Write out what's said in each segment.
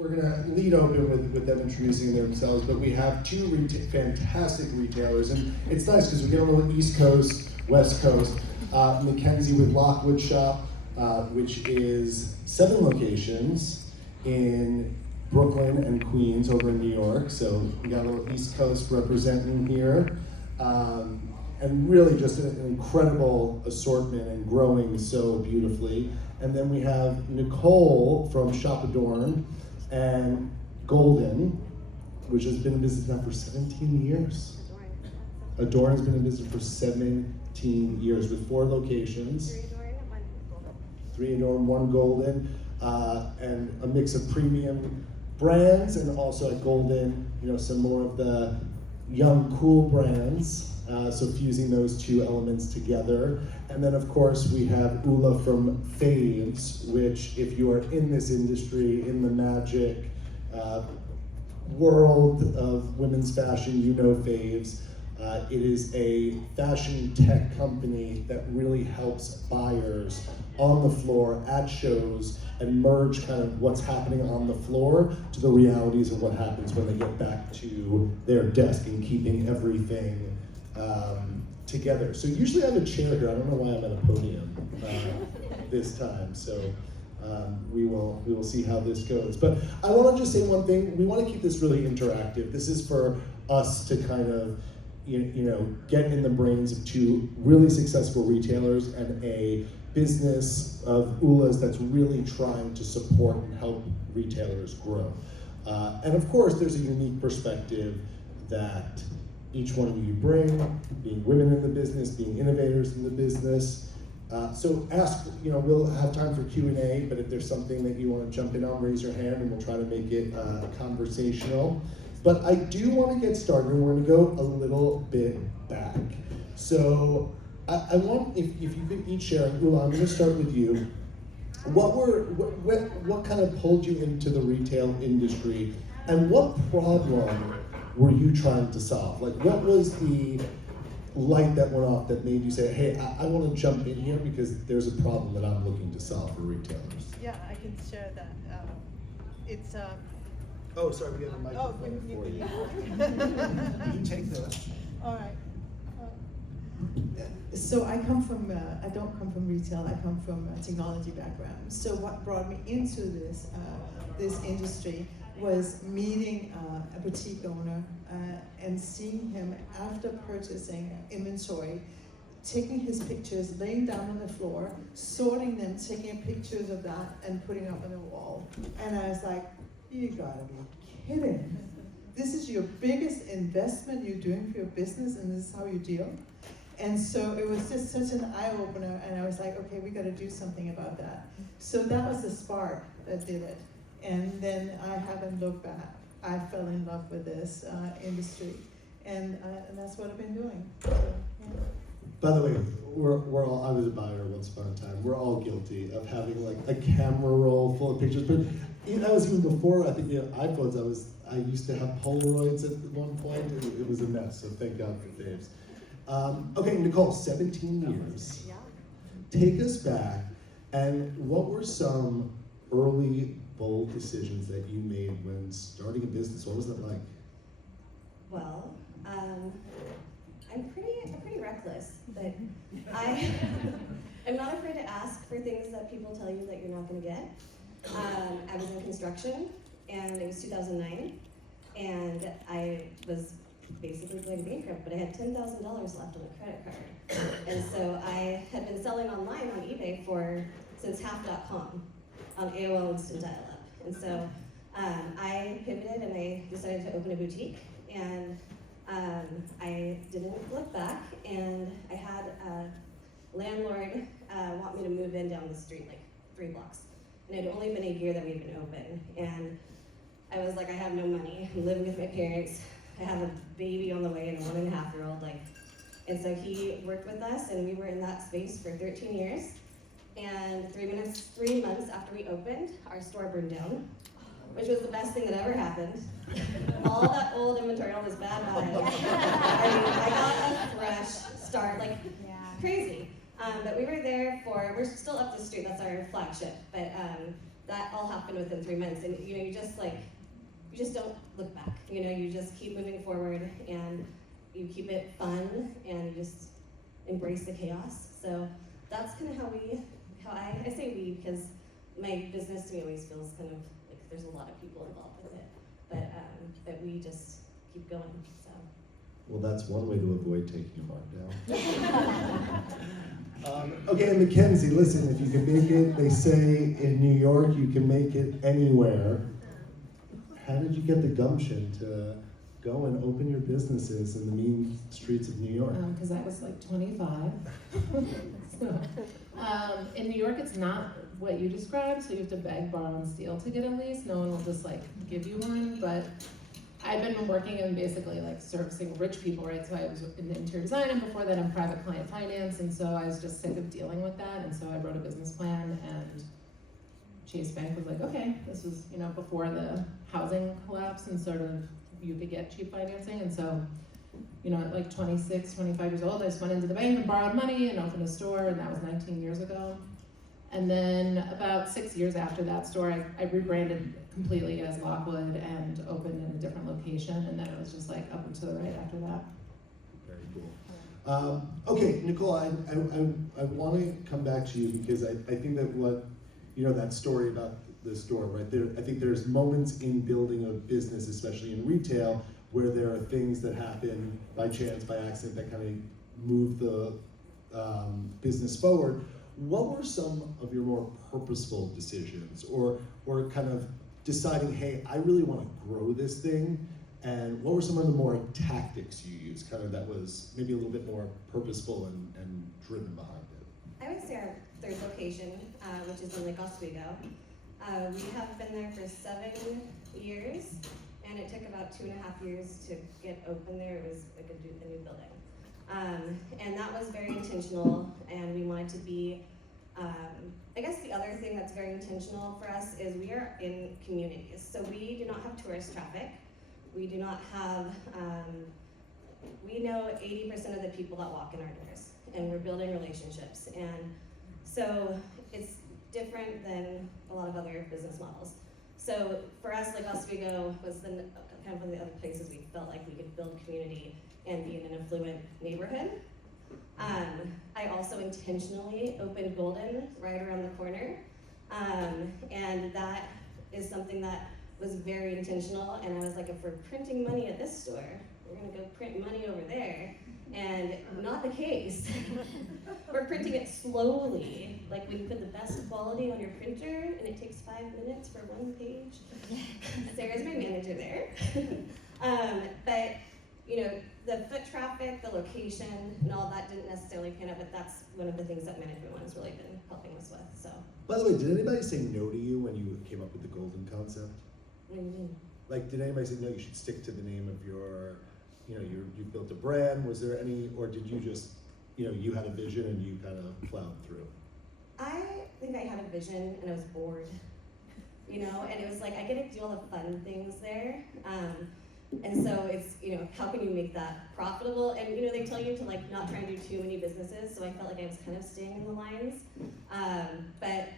We're going to lead open with them introducing themselves, but we have two fantastic retailers, and it's nice because we get a little East Coast, West Coast. Mackenzie with Lockwood Shop, which is 7 locations in Brooklyn and Queens over in New York, so we got a little East Coast representing here. And really just an incredible assortment and growing so beautifully. And then we have Nicole from Shop Adorn and Golden, which has been in business now for 17 years. Adorn has been in business for 17 years with 4 locations. 3 Adorn, 1 Golden, and a mix of premium brands, and also at Golden, some more of the young, cool brands. So fusing those 2 elements together. And then of course we have Ula from Faves, which if you are in this industry, in the magic world of women's fashion, you know Faves. It is a fashion tech company that really helps buyers on the floor at shows and merge kind of what's happening on the floor to the realities of what happens when they get back to their desk and keeping everything together. So usually I have a chair here. I don't know why I'm at a podium this time. So we will see how this goes. But I want to just say one thing. We want to keep this really interactive. This is for us to kind of get in the brains of 2 really successful retailers and a business of Ula's that's really trying to support and help retailers grow. And of course, there's a unique perspective that each one of you bring, being women in the business, being innovators in the business. So ask, we'll have time for Q&A, but if there's something that you want to jump in on, raise your hand and we'll try to make it conversational. But I do want to get started, and we're going to go a little bit back. So I want, if you could each share, Ula, I'm going to start with you. What kind of pulled you into the retail industry, and what problem were you trying to solve? Like, what was the light that went off that made you say, hey, I want to jump in here because there's a problem that I'm looking to solve for retailers? Yeah, I can share that. It's Oh, sorry, we have a microphone for you. You can take this. All right. So I come from, I don't come from retail, I come from a technology background. So what brought me into this industry was meeting a boutique owner and seeing him after purchasing inventory, taking his pictures, laying down on the floor, sorting them, taking pictures of that and putting up on the wall. And I was like, you gotta be kidding. This is your biggest investment you're doing for your business, and this is how you deal? And so it was just such an eye-opener, and I was like, okay, we gotta do something about that. So that was the spark that did it. And then I haven't looked back. I fell in love with this industry, and that's what I've been doing. So, yeah. By the way, we're all, I was a buyer once upon a time, we're all guilty of having like a camera roll full of pictures, but that was even before, I think, iPhones. I used to have Polaroids at one point, and it was a mess, so thank God for Faves. Okay, Nicole, 17 years. Yeah. Take us back, and what were some early bold decisions that you made when starting a business? What was that like? Well, I'm pretty reckless, but I'm not afraid to ask for things that people tell you that you're not going to get. I was in construction, and it was 2009, and I was basically going bankrupt, but I had $10,000 left on the credit card. And so I had been selling online on eBay since half.com on AOL Instant Dial-Up. And so I pivoted and I decided to open a boutique, and I didn't look back, and I had a landlord want me to move in down the street, like 3 blocks. And it had only been a year that we'd been open, and I was like, I have no money. I'm living with my parents. I have a baby on the way and a 1.5-year-old, and so he worked with us, and we were in that space for 13 years. And 3 months after we opened, our store burned down, which was the best thing that ever happened. All that old inventory, all this bad vibes. I got a fresh start, crazy. But we were there we're still up the street, that's our flagship, but that all happened within 3 months, and you just don't look back. You just keep moving forward, and you keep it fun, and you just embrace the chaos. So that's kind of how I say we, because my business to me always feels kind of like there's a lot of people involved with it, but we just keep going. So. Well, that's one way to avoid taking a markdown. Okay, and Mackenzie, listen, if you can make it, they say in New York, you can make it anywhere. How did you get the gumption to go and open your businesses in the mean streets of New York? Because I was like 25. In New York, it's not what you described, so you have to beg, borrow, and steal to get a lease. No one will just like give you one, but I've been working in basically like servicing rich people, right? So I was in interior design, and before that in private client finance, and so I was just sick of dealing with that, and so I wrote a business plan, and Chase Bank was like, okay, this was, before the housing collapse, and sort of you could get cheap financing, and so, at like 26, 25 years old, I just went into the bank and borrowed money and opened a store, and that was 19 years ago. And then about 6 years after that store, I rebranded completely as Lockwood and opened in a different location, and then it was just like up and to the right after that. Very cool. Okay, Nicole, I want to come back to you because I think that what, that story about the store, right there, I think there's moments in building a business, especially in retail, where there are things that happen by chance, by accident, that kind of move the business forward. What were some of your more purposeful decisions, or kind of deciding, hey, I really want to grow this thing, and what were some of the more tactics you used, kind of that was maybe a little bit more purposeful and driven behind it? I would say our third location, which is in Lake Oswego. We have been there for 7 years, and it took about 2.5 years to get open there. It was like a new building. And that was very intentional, and we wanted to be, I guess the other thing that's very intentional for us is we are in communities. So we do not have tourist traffic. We do not have, we know 80% of the people that walk in our doors, and we're building relationships. And so it's different than a lot of other business models. So for us, like Oswego was kind of one of the other places we felt like we could build community and be in an affluent neighborhood. I also intentionally opened Golden right around the corner. And that is something that was very intentional. And I was like, if we're printing money at this store, we're gonna go print money over there. And not the case. We're printing it slowly. Like we put the best quality on your printer, and it takes 5 minutes for 1 page. Sarah's my manager there. But the foot traffic, the location, and all that didn't necessarily pan out, but that's one of the things that management one has really been helping us with. So. By the way, did anybody say no to you when you came up with the Golden concept? What do you mean? Like, did anybody say, no, you should stick to the name of your, you built a brand? Was there any, or did you just, you had a vision and you kind of plowed through? I think I had a vision and I was bored, and it was like, I get to do all the fun things there. And so it's, how can you make that profitable? And, they tell you to like not try and do too many businesses. So I felt like I was kind of staying in the lines. But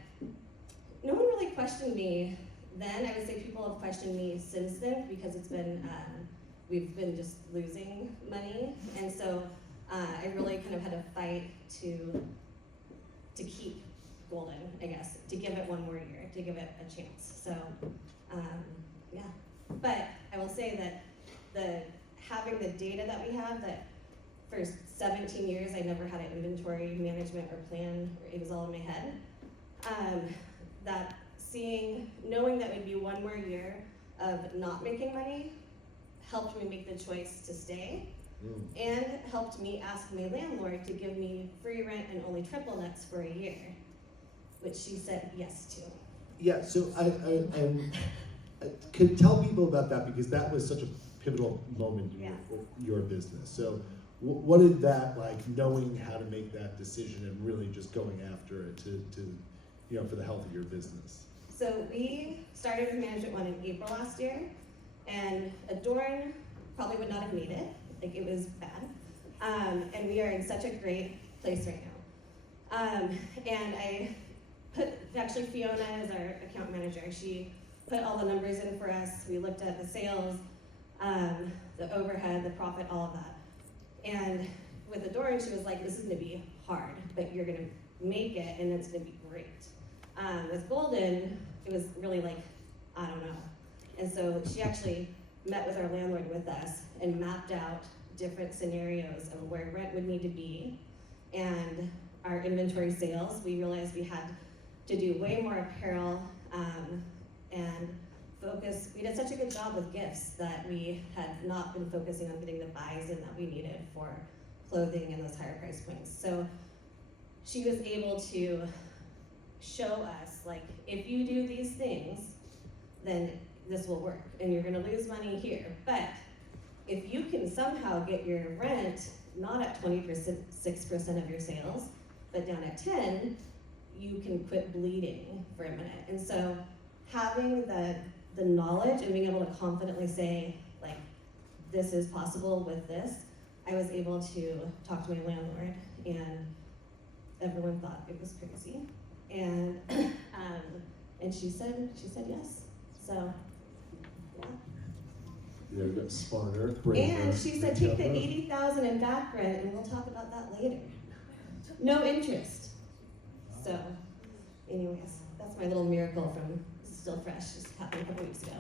no one really questioned me then. I would say people have questioned me since then because it's been, we've been just losing money. And so I really kind of had to fight to keep Golden, I guess, to give it one more year, to give it a chance. So, yeah. But I will say that having the data that we have, that for 17 years I never had an inventory management or plan, it was all in my head. That knowing that would be one more year of not making money helped me make the choice to stay, and helped me ask my landlord to give me free rent and only triple nets for a year, which she said yes to. Yeah, so I could tell people about that because that was such a pivotal moment in your business. So what did that, like, knowing how to make that decision and really just going after it to for the health of your business? So we started with Management One in April last year, and Adorn probably would not have made it. Like, it was bad. And we are in such a great place right now. And actually Fiona is our account manager. She put all the numbers in for us. We looked at the sales, the overhead, the profit, all of that. And with Adoring, she was like, this is gonna be hard, but you're gonna make it and it's gonna be great. With Golden, it was really like, I don't know. And so she actually met with our landlord with us and mapped out different scenarios of where rent would need to be and our inventory sales. We realized we had to do way more apparel and focus. We did such a good job with gifts that we had not been focusing on getting the buys in that we needed for clothing and those higher price points. So she was able to show us, like, if you do these things, then this will work, and you're gonna lose money here. But if you can somehow get your rent not at 26% of your sales, but down at 10, you can quit bleeding for a minute. And so having the knowledge and being able to confidently say, like, this is possible with this, I was able to talk to my landlord, and everyone thought it was crazy. And she said yes. So yeah. Yeah, we got smarter, braver. And she said, take the $80,000 in back rent, and we'll talk about that later. No interest. So, anyways, that's my little miracle from Still Fresh, just happened a couple weeks ago.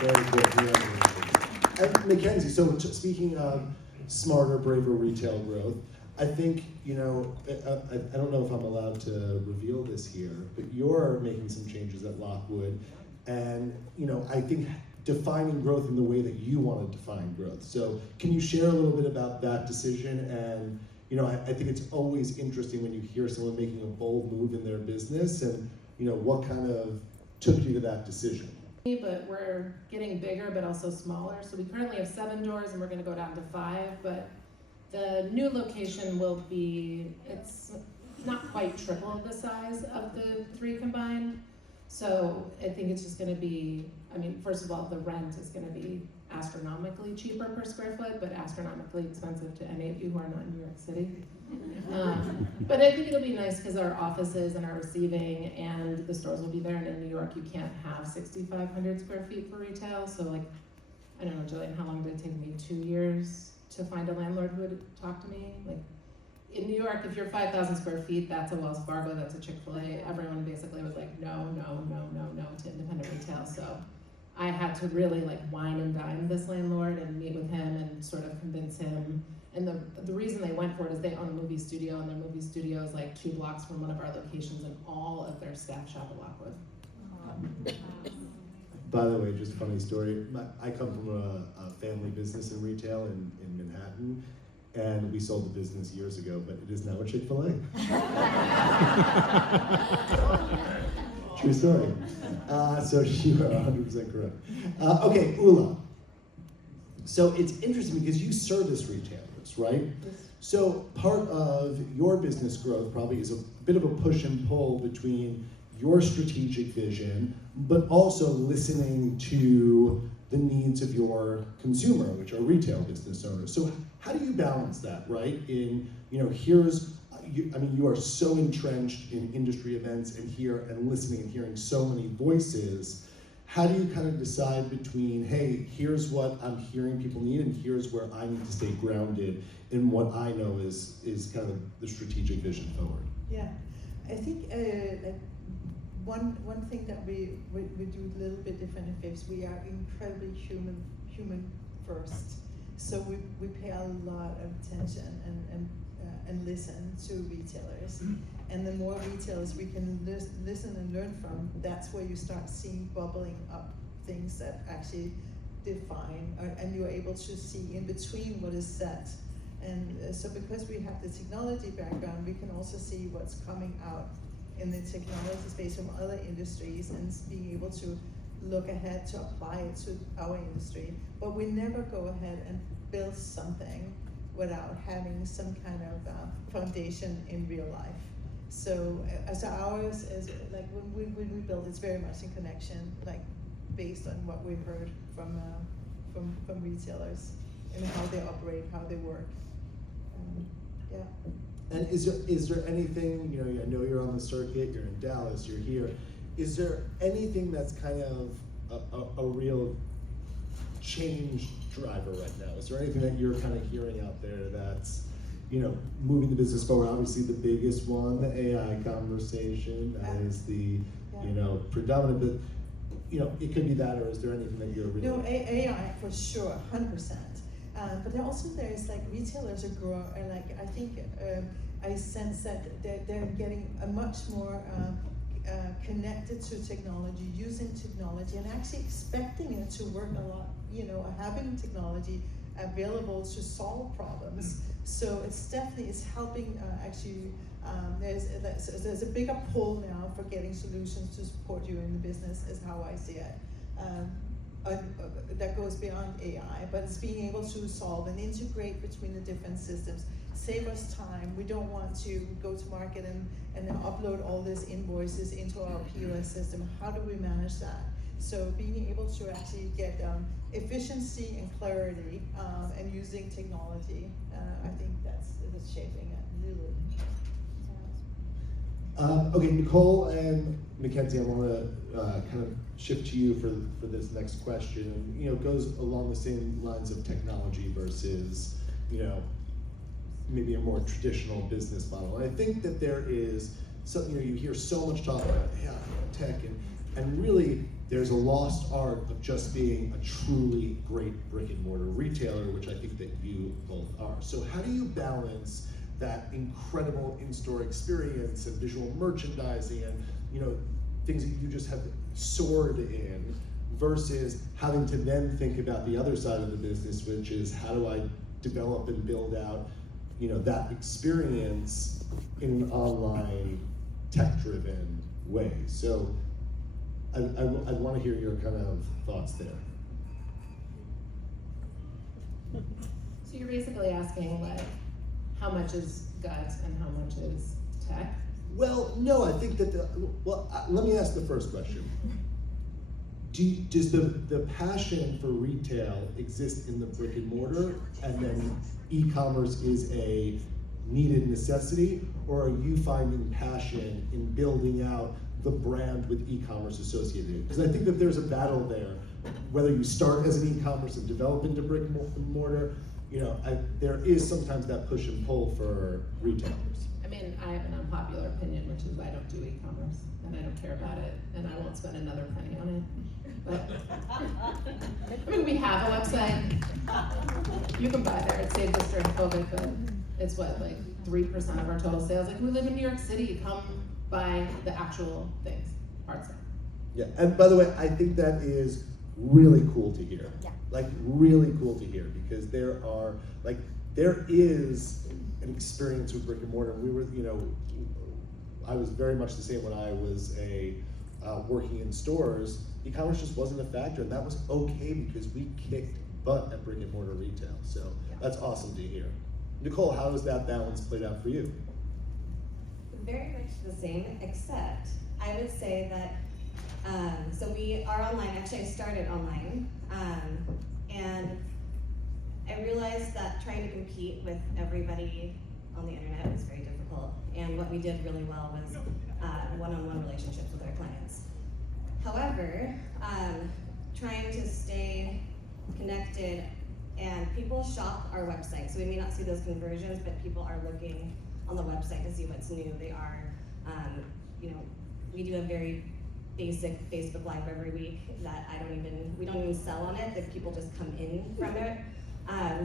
Very good. Yeah. And Mackenzie, so speaking of smarter, braver retail growth, I think, you know, I don't know if I'm allowed to reveal this here, but you're making some changes at Lockwood, and, you know, I think defining growth in the way that you want to define growth. So can you share a little bit about that decision? And, you know, I think it's always interesting when you hear someone making a bold move in their business, and, you know, what kind of took you to that decision? But we're getting bigger, but also smaller. So we currently have 7 doors, and we're going to go down to 5. But the new location will be, it's not quite triple the size of the 3 combined. So I think it's just going to be, I mean, first of all, the rent is going to be astronomically cheaper per square foot, but astronomically expensive to any of you who are not in New York City. But I think it'll be nice because our offices and our receiving and the stores will be there, and in New York you can't have 6,500 square feet for retail. So, like, I don't know, Jillian, how long did it take me? 2 years to find a landlord who would talk to me? Like, in New York, if you're 5,000 square feet, that's a Wells Fargo, that's a Chick-fil-A. Everyone basically was like, no to independent retail. So I had to really, like, wine and dine this landlord and meet with him and sort of convince him. And the reason they went for it is they own a movie studio, and their movie studio is like 2 blocks from one of our locations, and all of their staff shop at Lockwood. By the way, just a funny story. I come from a family business in retail in Manhattan, and we sold the business years ago, but it is now a Chick-fil-A. True story. So you are 100% correct. Okay, Ula. So it's interesting because you service retailers, right? So part of your business growth probably is a bit of a push and pull between your strategic vision, but also listening to the needs of your consumer, which are retail business owners. So how do you balance that, right? In, you know, you are so entrenched in industry events and listening and hearing so many voices. How do you kind of decide between, hey, here's what I'm hearing people need, and here's where I need to stay grounded in what I know is kind of the strategic vision forward? Yeah, I think like one thing that we do a little bit different in Fifths, we are incredibly human first. So we pay a lot of attention and listen to retailers. And the more retailers we can listen and learn from, that's where you start seeing bubbling up things that actually define, and you're able to see in between what is set. And so because we have the technology background, we can also see what's coming out in the technology space from other industries, and being able to look ahead to apply it to our industry. But we never go ahead and build something without having some kind of foundation in real life. So as ours is like when we build, it's very much in connection, like based on what we've heard from retailers and how they operate, how they work. Yeah. And is there anything, you know, I know you're on the circuit, you're in Dallas, you're here. Is there anything that's kind of a real change driver right now? Is there anything that you're kind of hearing out there that's, you know, moving the business forward? Obviously the biggest one, the AI conversation, that is the, you know, predominant, but, you know, it could be that, or is there anything that you're really? No, AI for sure, 100%. But also there's like retailers are growing, like I think I sense that they're getting a much more connected to technology, using technology, and actually expecting it to work a lot, you know, having technology available to solve problems. So it's definitely, it's helping actually, there's a bigger pull now for getting solutions to support you in the business, is how I see it. That goes beyond AI, but it's being able to solve and integrate between the different systems, save us time. We don't want to go to market and then upload all these invoices into our POS system. How do we manage that? So being able to actually get efficiency and clarity and using technology, I think that's shaping it really. Okay, Nicole and Mackenzie, I want to kind of shift to you for this next question. And, you know, goes along the same lines of technology versus, you know, maybe a more traditional business model. And I think that there is something, you know, you hear so much talk about AI, tech, and really there's a lost art of just being a truly great brick and mortar retailer, which I think that you both are. So how do you balance that incredible in-store experience and visual merchandising and, you know, things that you just have soared in, versus having to then think about the other side of the business, which is how do I develop and build out, you know, that experience in an online tech-driven way? So I want to hear your kind of thoughts there. So you're basically asking, like, how much is gut and how much is tech? Well, no, I think that let me ask the first question. Does the passion for retail exist in the brick and mortar, and then e-commerce is a needed necessity, or are you finding passion in building out the brand with e-commerce associated? Because I think that there's a battle there, whether you start as an e-commerce and develop into brick and mortar, you know, there is sometimes that push and pull for retailers. I mean, I have an unpopular opinion, which is I don't do e-commerce, and I don't care about it, and I won't spend another penny on it. But, I mean, we have a website. You can buy there. It saved us during COVID, but it's what, like 3% of our total sales. Like, we live in New York City. Come buy the actual things, hard stuff. Yeah, and by the way, I think that is really cool to hear. Yeah. Like, really cool to hear, because there is an experience with brick and mortar. We were, you know, I was very much the same when I was working in stores. E-commerce just wasn't a factor, and that was okay because we kicked butt at brick and mortar retail. So that's awesome to hear. Nicole, how has that balance played out for you? Very much the same, except I would say that, so we are online. Actually, I started online, and I realized that trying to compete with everybody on the internet was very difficult. And what we did really well was one-on-one relationships with our clients. However, trying to stay connected, and people shop our website, so we may not see those conversions, but people are looking on the website to see what's new. They are, you know, we do a very basic Facebook Live every week that we don't even sell on it, that people just come in from it.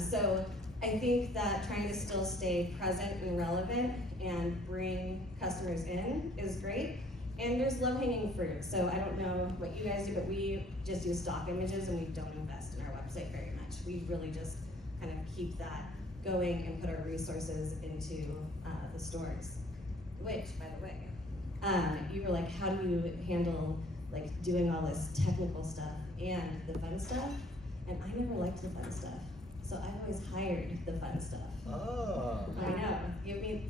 So I think that trying to still stay present and relevant and bring customers in is great. And there's low-hanging fruit. So I don't know what you guys do, but we just do stock images and we don't invest in our website very much. We really just kind of keep that going and put our resources into the stores. Which, by the way, you were like, how do you handle like doing all this technical stuff and the fun stuff? And I never liked the fun stuff. So I've always hired the fun stuff. Oh. I know.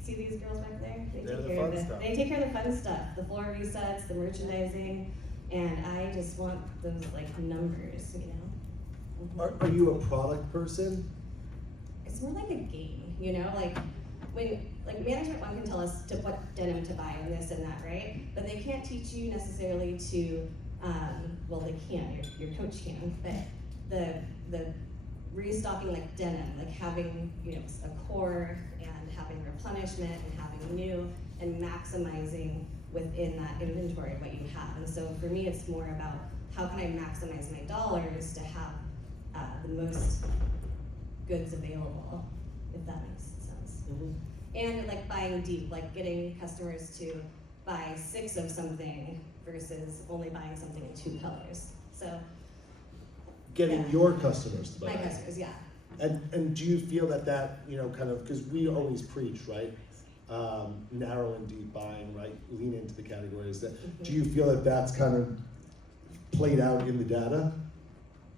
See these girls back there? They're the fun stuff. They take care of the fun stuff, the floor resets, the merchandising, and I just want those like numbers, you know? Are you a product person? It's more like a game, you know? Like when, like, management one can tell us to what denim to buy and this and that, right? But they can't teach you necessarily to, well, they can, your coach can, but the restocking like denim, like having, you know, a core and having replenishment and having new and maximizing within that inventory what you have. And so for me, it's more about how can I maximize my dollars to have the most goods available, if that makes sense. Mhm. And like buying deep, like getting customers to buy 6 of something versus only buying something in 2 colors. So Getting Yeah. your customers to buy. my customers, yeah. And do you feel that, you know, kind of, because we always preach, right? Narrow and deep buying, right? Lean into the categories. Do you feel that that's kind of played out in the data?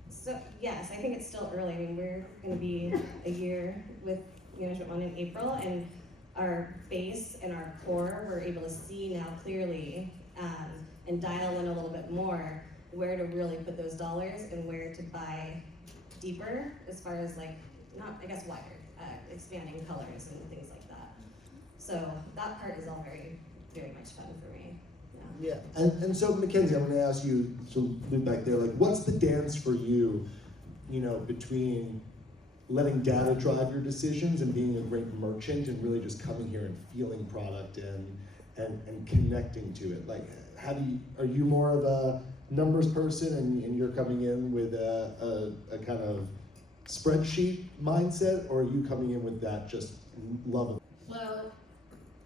So yes, I think it's still early. I mean, we're going to be a year with Management One in April, and our base and our core, we're able to see now clearly and dial in a little bit more where to really put those dollars and where to buy deeper, as far as like, not, I guess, wider, expanding colors and things like that. So that part is all very, very much fun for me. Yeah. Yeah, and so Mackenzie, I'm going to ask you to loop back there. Like, what's the dance for you, you know, between letting data drive your decisions and being a great merchant and really just coming here and feeling product and connecting to it? Like, are you more of a numbers person and you're coming in with a kind of spreadsheet mindset, or are you coming in with that just love of? Well,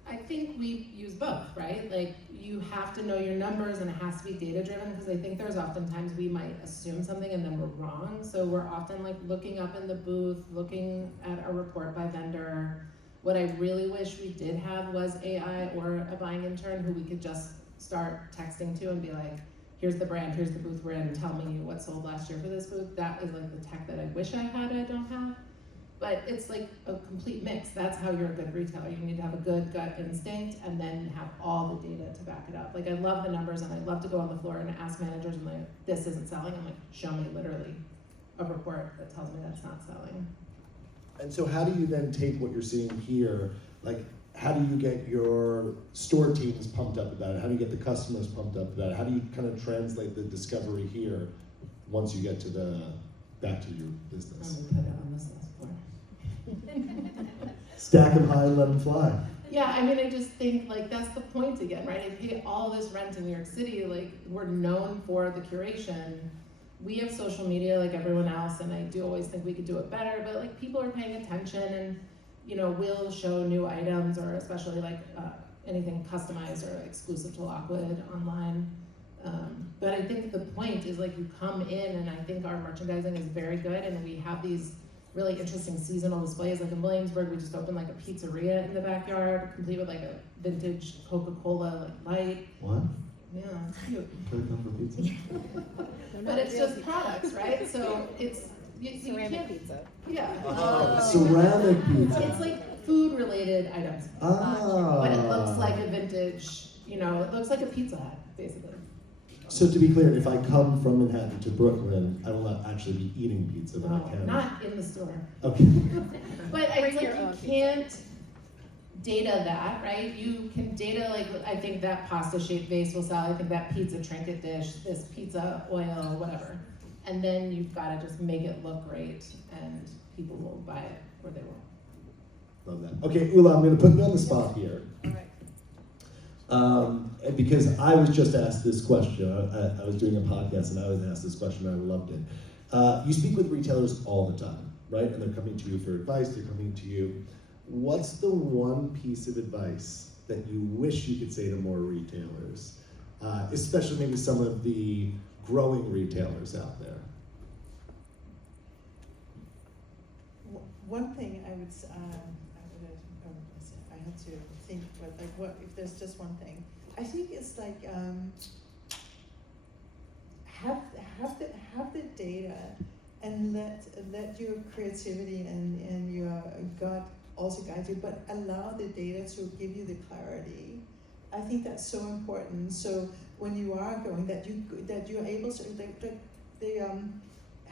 I think we use both, right? Like, you have to know your numbers and it has to be data driven, because I think there's oftentimes we might assume something and then we're wrong. So we're often like looking up in the booth, looking at a report by vendor. What I really wish we did have was AI or a buying intern who we could just start texting to and be like, here's the brand, here's the booth we're in, tell me what sold last year for this booth. That is like the tech that I wish I had, I don't have. But it's like a complete mix. That's how you're a good retailer. You need to have a good gut instinct and then have all the data to back it up. Like, I love the numbers and I love to go on the floor and ask managers and like, this isn't selling. I'm like, show me literally a report that tells me that's not selling. And so how do you then take what you're seeing here, like, how do you get your store teams pumped up about it? How do you get the customers pumped up about it? How do you kind of translate the discovery here once you get to back to your business? I'm gonna put it on this last floor. Stack them high and let them fly. Yeah, I mean, I just think like that's the point again, right? I pay all this rent in New York City, like we're known for the curation. We have social media like everyone else, and I do always think we could do it better, but like people are paying attention and, you know, we'll show new items, or especially like anything customized or exclusive to Lockwood online. But I think the point is like you come in, and I think our merchandising is very good, and we have these really interesting seasonal displays. Like in Williamsburg, we just opened like a pizzeria in the backyard, complete with like a vintage Coca-Cola like light. What? Yeah, it's cute. Could it come for pizza? But it's just products, right? So it's you Ceramic can't, pizza. yeah. Ceramic pizza. It's like food-related items, Ah. but it looks like a vintage. You know, it looks like a Pizza Hut, basically. So to be clear, if I come from Manhattan to Brooklyn, I will not actually be eating pizza, but I can. Not in the store. Okay. But I Bring like your you own pizza. can't data that, right? You can data like, I think that pasta shaped vase will sell, I think that pizza trinket dish, this pizza oil, whatever. And then you've gotta just make it look great and people will buy it or they won't. Love that. Okay, Ula, I'm going to put you on the spot here. All right. Because I was just asked this question. I was doing a podcast and I was asked this question and I loved it. You speak with retailers all the time, right? And they're coming to you for advice, they're coming to you. What's the one piece of advice that you wish you could say to more retailers, especially maybe some of the growing retailers out there? One thing I would, I had to think, but like, what if there's just one thing? I think it's like have the data and let your creativity and your gut also guide you, but allow the data to give you the clarity. I think that's so important. So when you are going, that you're able to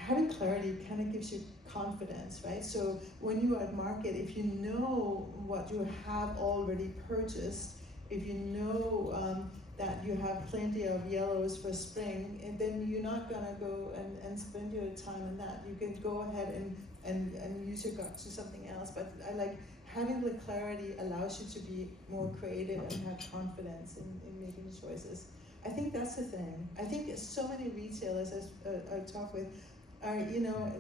having clarity kind of gives you confidence, right? So when you are at market, if you know what you have already purchased, if you know that you have plenty of yellows for spring, and then you're not gonna go and spend your time on that. You can go ahead and use your gut to something else. But I like having the clarity allows you to be more creative and have confidence in making choices. I think that's the thing. I think so many retailers I talk with are, you know,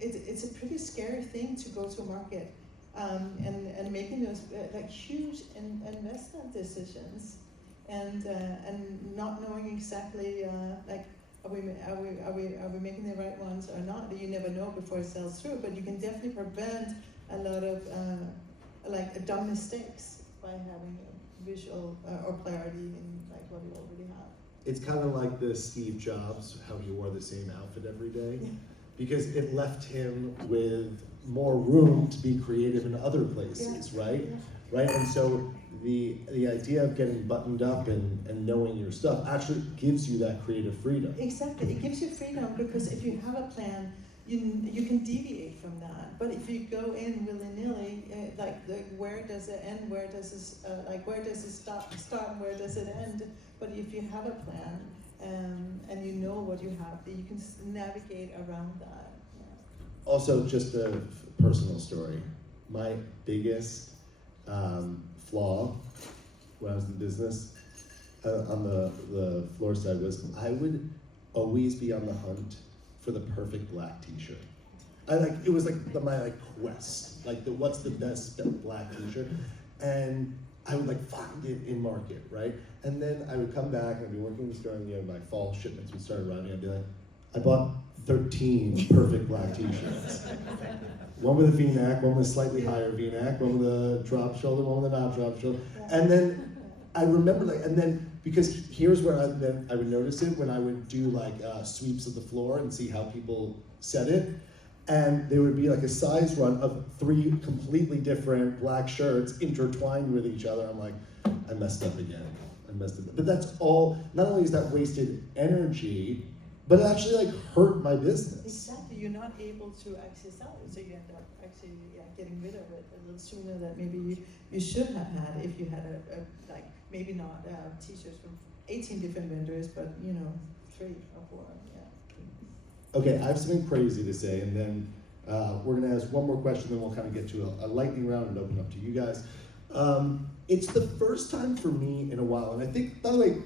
it's a pretty scary thing to go to a market and making those like huge investment decisions and not knowing exactly like are we making the right ones or not. You never know before it sells through, but you can definitely prevent a lot of like dumb mistakes by having a visual or clarity in like what you already have. It's kind of like the Steve Jobs, how he wore the same outfit every day, because it left him with more room to be creative in other places, right? Yeah. Right, and so the idea of getting buttoned up and knowing your stuff actually gives you that creative freedom. Exactly, it gives you freedom because if you have a plan, you can deviate from that. But if you go in willy-nilly, like where does it end? Where does this where does it start? And where does it end? But if you have a plan and you know what you have, you can navigate around that. Yeah. Also, just a personal story. My biggest flaw when I was in business on the floor side was I would always be on the hunt for the perfect black T-shirt. It was my quest, what's the best black T-shirt, and I would find it in market, right? And then I would come back and I'd be working in the store, and my fall shipments would start arriving. I'd be like, I bought 13 perfect black T-shirts. One with a V-neck, one with a slightly higher V-neck, one with a drop shoulder, one with a not drop shoulder. And then I remember because here's where I would notice it when I would do sweeps of the floor and see how people said it. And there would be a size run of 3 completely different black shirts intertwined with each other. I'm like, I messed up again. But that's all, not only is that wasted energy, but it actually hurt my business. Exactly, you're not able to actually sell it, so you end up actually getting rid of it a little sooner than maybe you should have had if you had maybe not t-shirts from 18 different vendors, but 3 or 4, yeah. Okay, I have something crazy to say, and then we're gonna ask one more question, then we'll kind of get to a lightning round and open up to you guys. It's the first time for me in a while, and I think, by the way,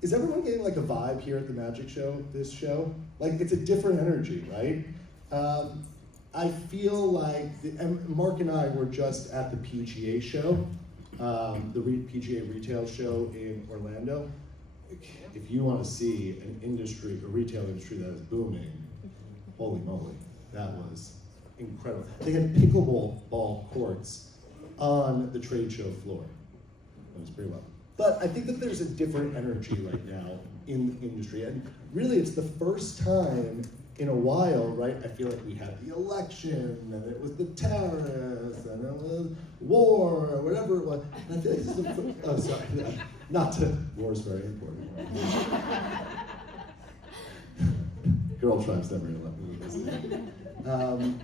is everyone getting a vibe here at the Magic Show, this show? It's a different energy, right? I feel and Mark and I were just at the PGA show, the PGA retail show in Orlando. If you want to see a retail industry that is booming, holy moly, that was incredible. They had pickleball courts on the trade show floor. That was pretty well. But I think that there's a different energy right now in the industry, and really it's the first time in a while, right? I feel like we had the election, and it was the tariffs, and it was war, or whatever it was. And I feel like this is war is very important. Girl Tribe's never gonna let me lose it.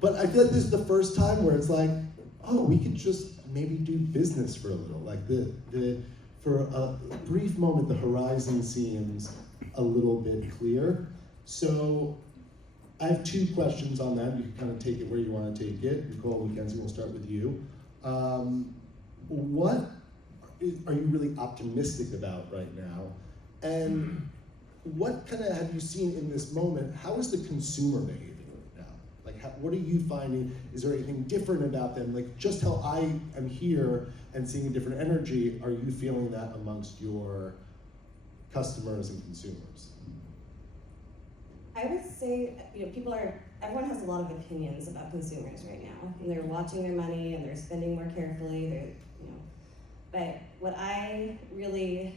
But I feel like this is the first time where it's we could just maybe do business for a little. For a brief moment, the horizon seems a little bit clear. So I have 2 questions on that. You can kind of take it where you want to take it. Nicole and Mackenzie, we'll start with you. What are you really optimistic about right now? And what kind of have you seen in this moment? How is the consumer behaving right now? What are you finding? Is there anything different about them? Just how I am here and seeing a different energy, are you feeling that amongst your customers and consumers? I would say, everyone has a lot of opinions about consumers right now, and they're watching their money and they're spending more carefully. But what I really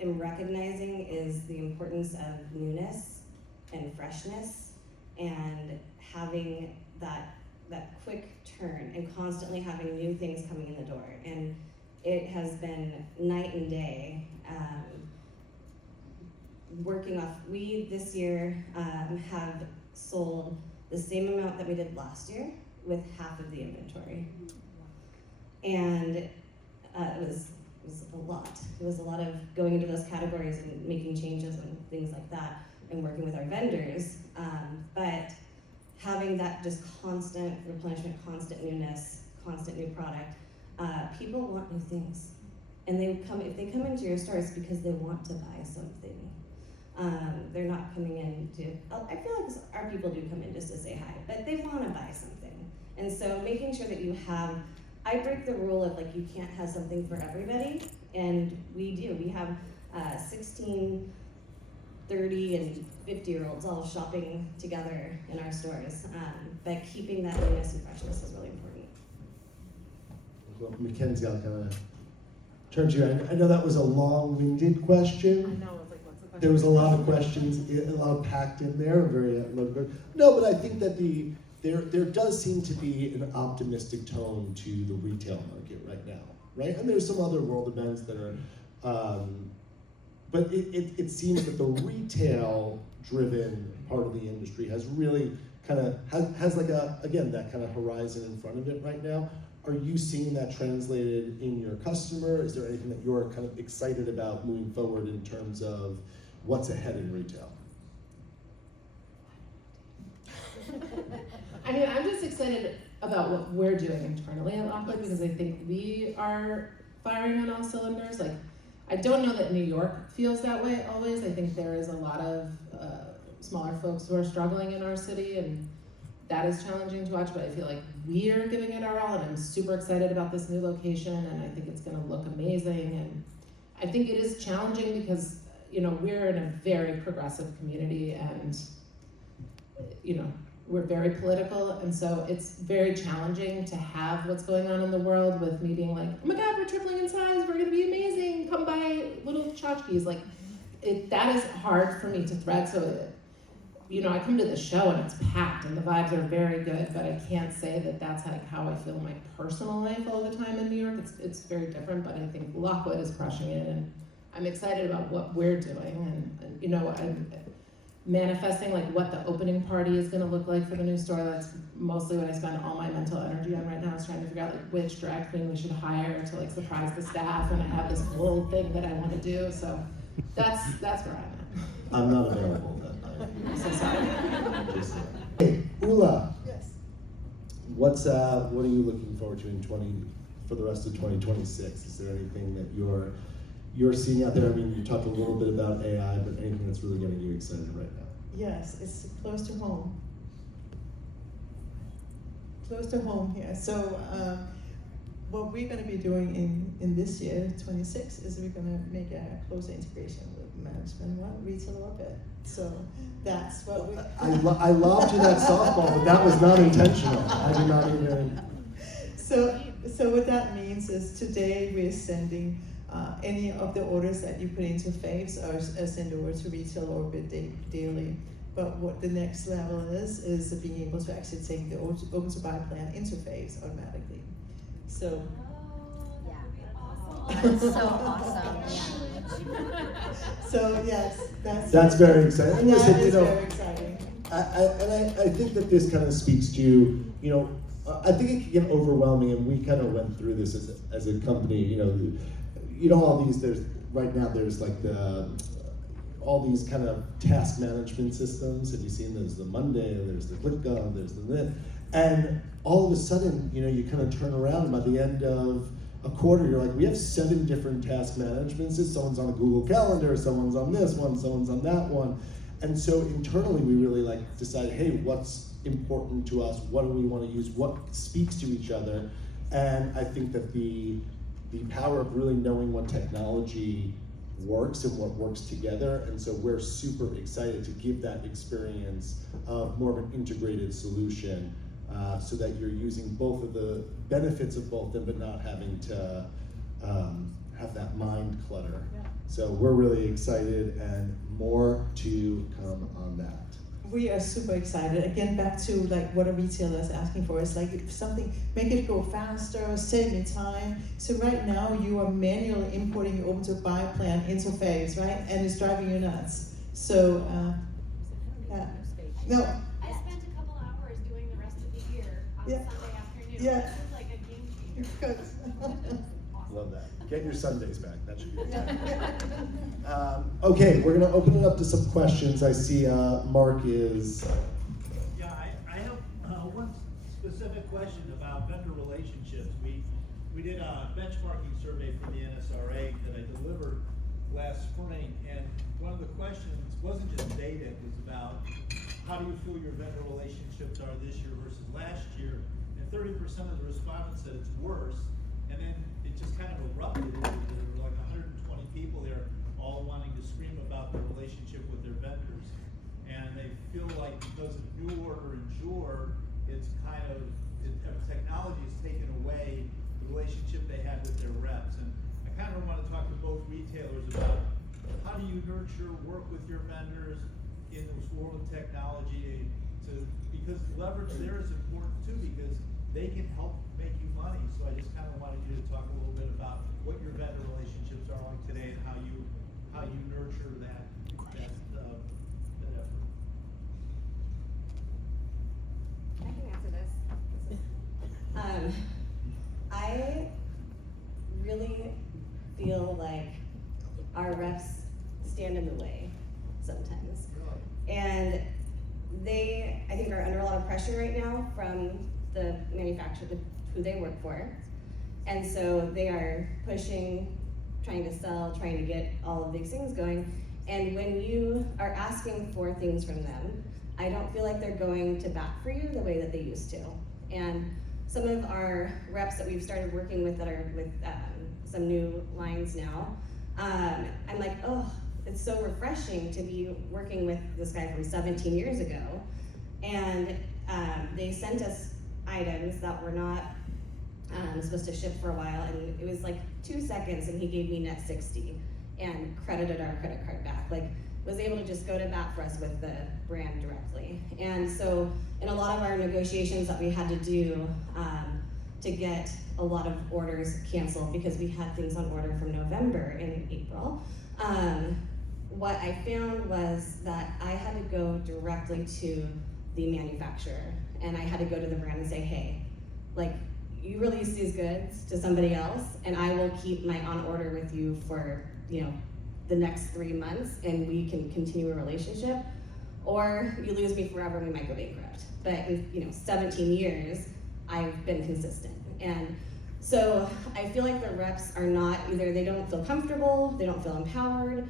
am recognizing is the importance of newness and freshness, and having that quick turn, and constantly having new things coming in the door. And it has been night and day. working off, we this year have sold the same amount that we did last year with half of the inventory. And it was a lot. It was a lot of going into those categories and making changes and things like that and working with our vendors. But having that just constant replenishment, constant newness, constant new product, people want new things. And if they come into your store, it's because they want to buy something. They're not coming in to, I feel like our people do come in just to say hi, but they want to buy something. And so making sure that you have, I break the rule of like, you can't have something for everybody, and we do. We have 16, 30, and 50-year-olds all shopping together in our stores, but keeping that newness and freshness is really important. Well, Mackenzie, I'll kind of turn to you. I know that was a long-winded question. I know, it's like, what's the question? There was a lot of questions, a lot packed in there. Very no, but I think that there does seem to be an optimistic tone to the retail market right now, right? And there's some other world events that are, but it seems that the retail-driven part of the industry has really kind of has like again that kind of horizon in front of it right now. Are you seeing that translated in your customer? Is there anything that you're kind of excited about moving forward in terms of what's ahead in retail? I mean, I'm just excited about what we're doing internally at Lockwood because I think we are firing on all cylinders. Like, I don't know that New York feels that way always. I think there is a lot of smaller folks who are struggling in our city, and that is challenging to watch, but I feel like we are giving it our all, and I'm super excited about this new location, and I think it's gonna look amazing. And I think it is challenging because, you know, we're in a very progressive community, and, you know, we're very political, and so it's very challenging to have what's going on in the world with me being like, oh my God, we're tripling in size, we're gonna be amazing, come buy little tchotchkes. Like, that is hard for me to thread, so you know, I come to the show and it's packed and the vibes are very good, but I can't say that that's like how I feel in my personal life all the time in New York. It's very different, but I think Lockwood is crushing it, and I'm excited about what we're doing, and you know, I'm manifesting like what the opening party is gonna look like for the new store. That's mostly what I spend all my mental energy on right now, is trying to figure out like which drag queen we should hire to like surprise the staff, and I have this whole thing that I wanna do, so that's where I'm at. I'm not available that night. I'm so sorry. Hey, Ula, Yes. what are you looking forward to for the rest of 2026? Is there anything that you're seeing out there? I mean, you talked a little bit about AI, but anything that's really getting you excited right now? Yes, it's close to home. Close to home here. So what we're going to be doing in this year, 26, is we're going to make a closer integration with management, retail orbit. So that's what we. I lobbed you that softball, but that was not intentional. I did not even. So what that means is today we're sending any of the orders that you put into Faves are sent over to retail orbit daily. But what the next level is being able to actually take the open to buy plan into Faves automatically. So. That's so awesome. Yeah. So yes, That's very exciting. And listen, that is you know, very exciting. I think that this kind of speaks to, you know, I think it can get overwhelming, and we kind of went through this as a company. You know, all these right now there's like all these kind of task management systems. Have you seen? There's the Monday, there's the ClickGov, there's the and all of a sudden, you know, you kind of turn around, and by the end of a quarter, you're like, we have 7 different task management systems. Someone's on a Google Calendar, someone's on this one, someone's on that one. And so internally, we really like decide, hey, what's important to us? What do we want to use? What speaks to each other? And I think that the power of really knowing what technology works and what works together. And so we're super excited to give that experience of more of an integrated solution, so that you're using both of the benefits of both of them, but not having to have that mind clutter. Yeah. So we're really excited, and more to come on that. We are super excited. Again, back to like what a retailer is asking for. It's like something, make it go faster, save me time. So right now you are manually importing your open to buy plan into Faves, right? And it's driving you nuts. So, no, I spent a couple hours doing the rest of the year on Yeah. Sunday afternoon. Yeah. This is like a game changer. good. Love that. Get your Sundays back. That should be it. Yeah. Okay, we're gonna open it up to some questions. I see Mark is. Yeah, I have one specific question about vendor relationships. We did a benchmarking survey for the NSRA that I delivered last spring, and one of the questions wasn't just data, it was about how do you feel your vendor relationships are this year versus last year, and 30% of the respondents said it's worse, and then it just kind of erupted. There were like 120 people there all wanting to scream about their relationship with their vendors. And they feel like because of New Order and Jure, it's kind of, technology has taken away the relationship they had with their reps. And I kind of want to talk to both retailers about how do you nurture, work with your vendors in this world of technology because leverage there is important too, because they can help make you money. So I just kind of wanted you to talk a little bit about what your vendor relationships are like today and how you nurture that effort. I can answer this. I really feel like our reps stand in the way sometimes. And they, I think, are under a lot of pressure right now from the manufacturer, who they work for. And so they are pushing, trying to sell, trying to get all of these things going. And when you are asking for things from them, I don't feel like they're going to bat for you the way that they used to. And some of our reps that we've started working with that are with some new lines now, I'm like, oh, it's so refreshing to be working with this guy from 17 years ago. And they sent us items that were not supposed to ship for a while, and it was like 2 seconds and he gave me net 60 and credited our credit card back. Like, was able to just go to bat for us with the brand directly. And so in a lot of our negotiations that we had to do to get a lot of orders canceled because we had things on order from November and April, what I found was that I had to go directly to the manufacturer, and I had to go to the brand and say, hey, like, you release these goods to somebody else and I will keep my on order with you for, you know, the next 3 months and we can continue a relationship, or you lose me forever and we might go bankrupt. But in, you know, 17 years, I've been consistent. And so I feel like the reps are not, either they don't feel comfortable, they don't feel empowered,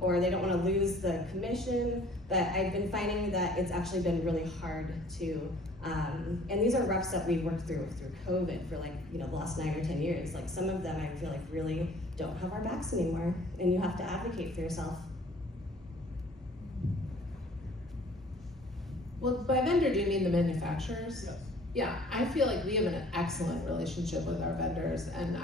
or they don't want to lose the commission. But I've been finding that it's actually been really hard to, and these are reps that we worked through COVID for, like, you know, the last 9 or 10 years. Like, some of them I feel like really don't have our backs anymore, and you have to advocate for yourself. Well, by vendor, do you mean the manufacturers? Yes. Yeah, I feel like we have an excellent relationship with our vendors, and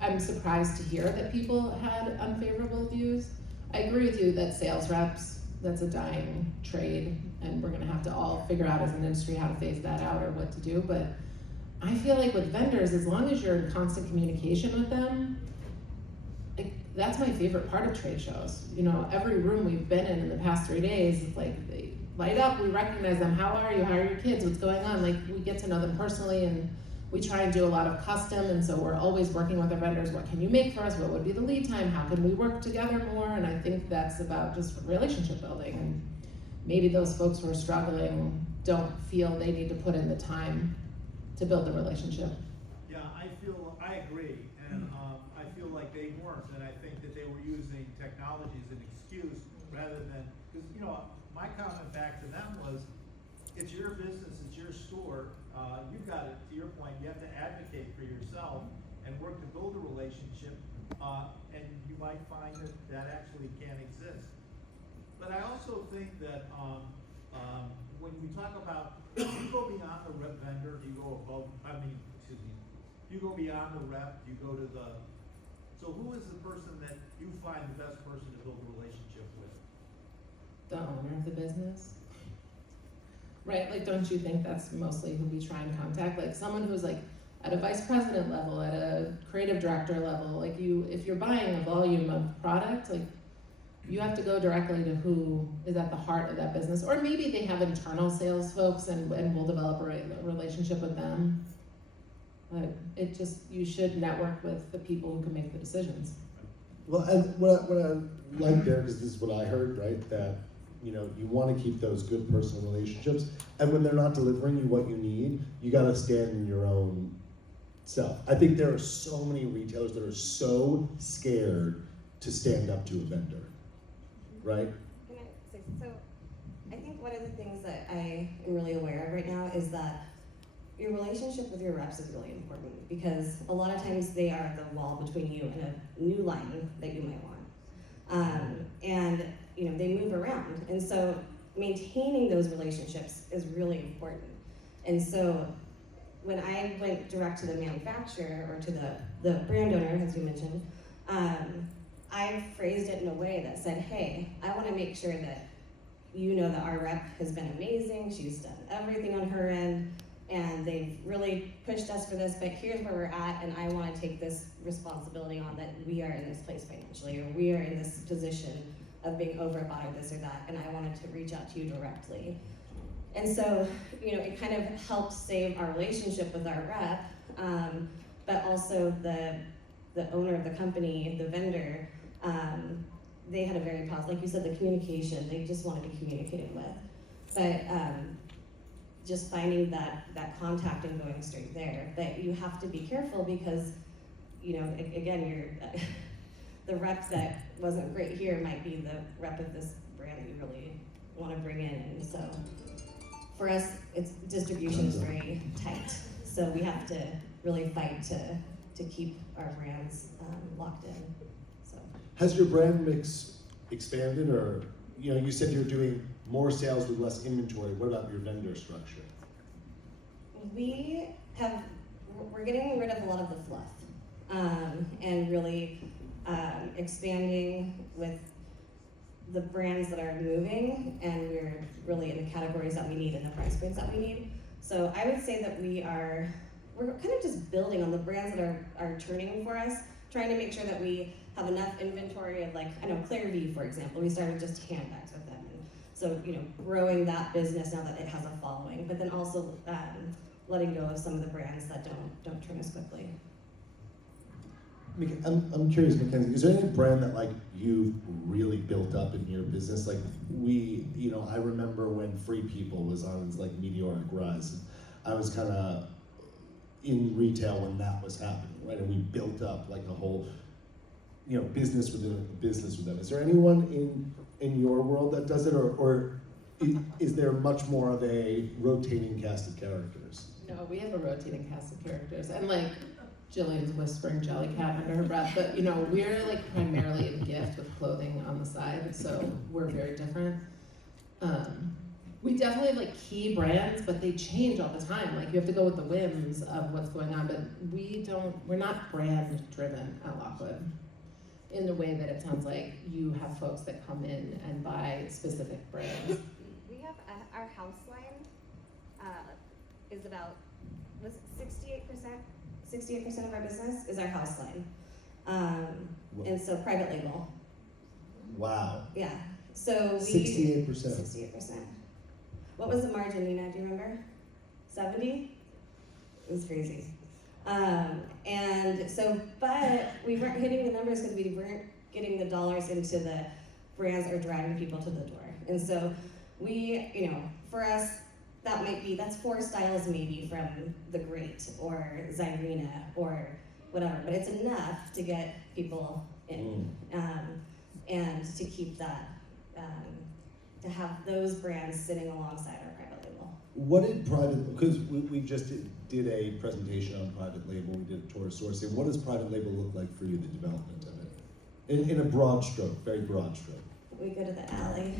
I'm surprised to hear that people had unfavorable views. I agree with you that sales reps, that's a dying trade, and we're gonna have to all figure out as an industry how to phase that out or what to do, but I feel like with vendors, as long as you're in constant communication with them, like, that's my favorite part of trade shows. You know, every room we've been in the past 3 days, it's like, they light up, we recognize them, how are you, how are your kids, what's going on? Like, we get to know them personally, and we try and do a lot of custom, and so we're always working with our vendors. What can you make for us? What would be the lead time? How can we work together more? And I think that's about just relationship building, and maybe those folks who are struggling don't feel they need to put in the time to build the relationship. Yeah, I agree, and I feel like they weren't, and I think that they were using technology as an excuse rather than, because, you know, my comment back to them was, it's your business, it's your store, you've got it, to your point, you have to advocate for yourself and work to build a relationship, and you might find that that actually can exist. But I also think that when we talk about, do you go beyond the rep vendor, do you go above, do you go beyond the rep, do you go to the, so who is the person that you find the best person to build a relationship with? The owner of the business. Right, like, don't you think that's mostly who we try and contact? Like, someone who's like at a vice president level, at a creative director level, like, if you're buying a volume of product, like, you have to go directly to who is at the heart of that business. Or maybe they have internal sales folks and we'll develop a relationship with them. But it just, you should network with the people who can make the decisions. Well, and what I like there, because this is what I heard, right? That, you know, you want to keep those good personal relationships, and when they're not delivering you what you need, you got to stand in your own self. I think there are so many retailers that are so scared to stand up to a vendor, right? Can I say, so I think one of the things that I am really aware of right now is that your relationship with your reps is really important, because a lot of times they are the wall between you and a new line that you might want. And you know, they move around. And so maintaining those relationships is really important. And so when I went direct to the manufacturer or to the brand owner, as you mentioned, I phrased it in a way that said, hey, I want to make sure that you know that our rep has been amazing. She's done everything on her end, and they've really pushed us for this, but here's where we're at, and I want to take this responsibility on, that we are in this place financially, or we are in this position of being overbought or this or that, and I wanted to reach out to you directly. And so, you know, it kind of helped save our relationship with our rep, but also the owner of the company, the vendor, they had a very positive, like you said, the communication, they just wanted to be communicated with. But just finding that contact and going straight there, that you have to be careful, because, you know, again, you're, the rep that wasn't great here might be the rep of this brand that you really want to bring in. And so for us, it's distribution is very tight. So we have to really fight to keep our brands locked in. So Has your brand mix expanded, or, you know, you said you're doing more sales with less inventory. What about your vendor structure? we're getting rid of a lot of the fluff, and really expanding with the brands that are moving, and we're really in the categories that we need and the price points that we need. So I would say that we're kind of just building on the brands that are turning for us, trying to make sure that we have enough inventory of, like, I know Clairview, for example, we started just handbags with them. And so, you know, growing that business now that it has a following, but then also letting go of some of the brands that don't turn as quickly. I'm curious, Mackenzie, is there any brand that, like, you've really built up in your business? Like, you know, I remember when Free People was on its, like, meteoric rise. I was kind of in retail when that was happening, right? And we built up, like, a whole, you know, business within a business with them. Is there anyone in your world that does it, or is there much more of a rotating cast of characters? No, we have a rotating cast of characters, and, like, Jillian's whispering Jellycat under her breath, but, you know, we're, like, primarily in gift with clothing on the side, so we're very different. We definitely have, like, key brands, but they change all the time. Like, you have to go with the whims of what's going on, but we're not brand driven at Lockwood in the way that it sounds like you have folks that come in and buy specific brands. We have our house line is about, was it 68% of our business is our house line. And so private label. Wow. Yeah. So 68%. 68%. What was the margin, Nina? Do you remember? 70? It was crazy. And so, but we weren't hitting the numbers because we weren't getting the dollars into the brands that are driving people to the door. And so we, you know, for us, that's 4 styles maybe from The Great or Zyrina or whatever, but it's enough to get people in, and to keep that, to have those brands sitting alongside our private label. What did because we just did a presentation on private label, we did a tour of sourcing. What does private label look like for you, the development of it? In a broad stroke, very broad stroke. We go to the alley.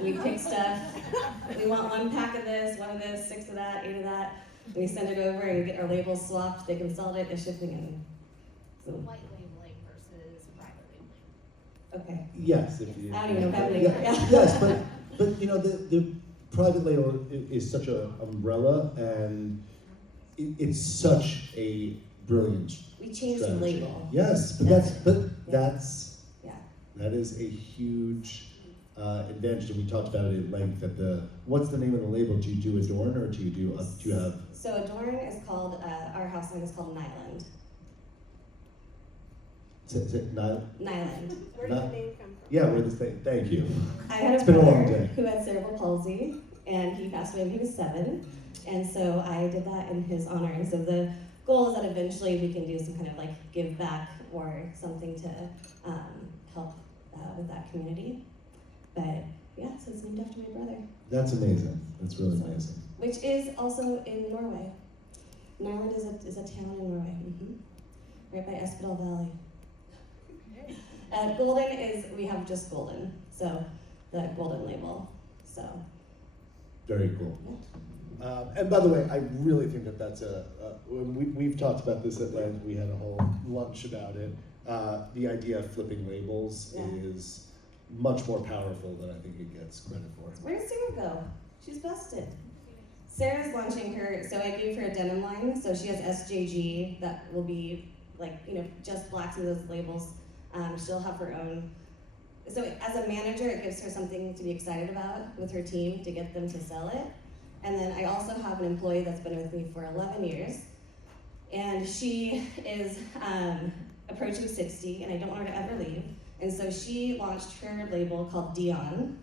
We pick stuff. We want 1 pack of this, 1 of this, 6 of that, 8 of that. We send it over and we get our labels swapped. They consolidate the shipping and. So white labeling versus private labeling. Okay. Yes, if you. I don't even know if I'm yeah, yes, but you know the private label is such an umbrella, and it's such a brilliant. We changed the strategy. label. Yes, but That's that's Yeah. That is a huge advantage, and we talked about it at length. What's the name of the label? Do you do Adorn, or do you have? So Adorn is called, our house line is called Nyland. Is it Nyland? Nyland. Where did the name come from? Yeah, we're the same. Thank you. I had It's a been a long brother day. who had cerebral palsy, and he passed away when he was 7. And so I did that in his honor. And so the goal is that eventually we can do some kind of like give back or something to help with that community. But yeah, so it's named after my brother. That's amazing. That's really amazing. Which is also in Norway. Nyland is a town in Norway, right by Espedal Valley. Golden is, we have just Golden, so the Golden label, so. Very cool. And by the way, I really think that that's we've talked about this at length. We had a whole lunch about it. The idea of flipping labels is much more powerful than I think it gets credit for. Where did Sarah go? She's busted. Sarah's launching her, so I gave her a denim line, so she has SJG that will be like, just blacks with those labels. She'll have her own. So as a manager, it gives her something to be excited about with her team to get them to sell it. And then I also have an employee that's been with me for 11 years. And she is approaching 60, and I don't want her to ever leave. And so she launched her label called Dion.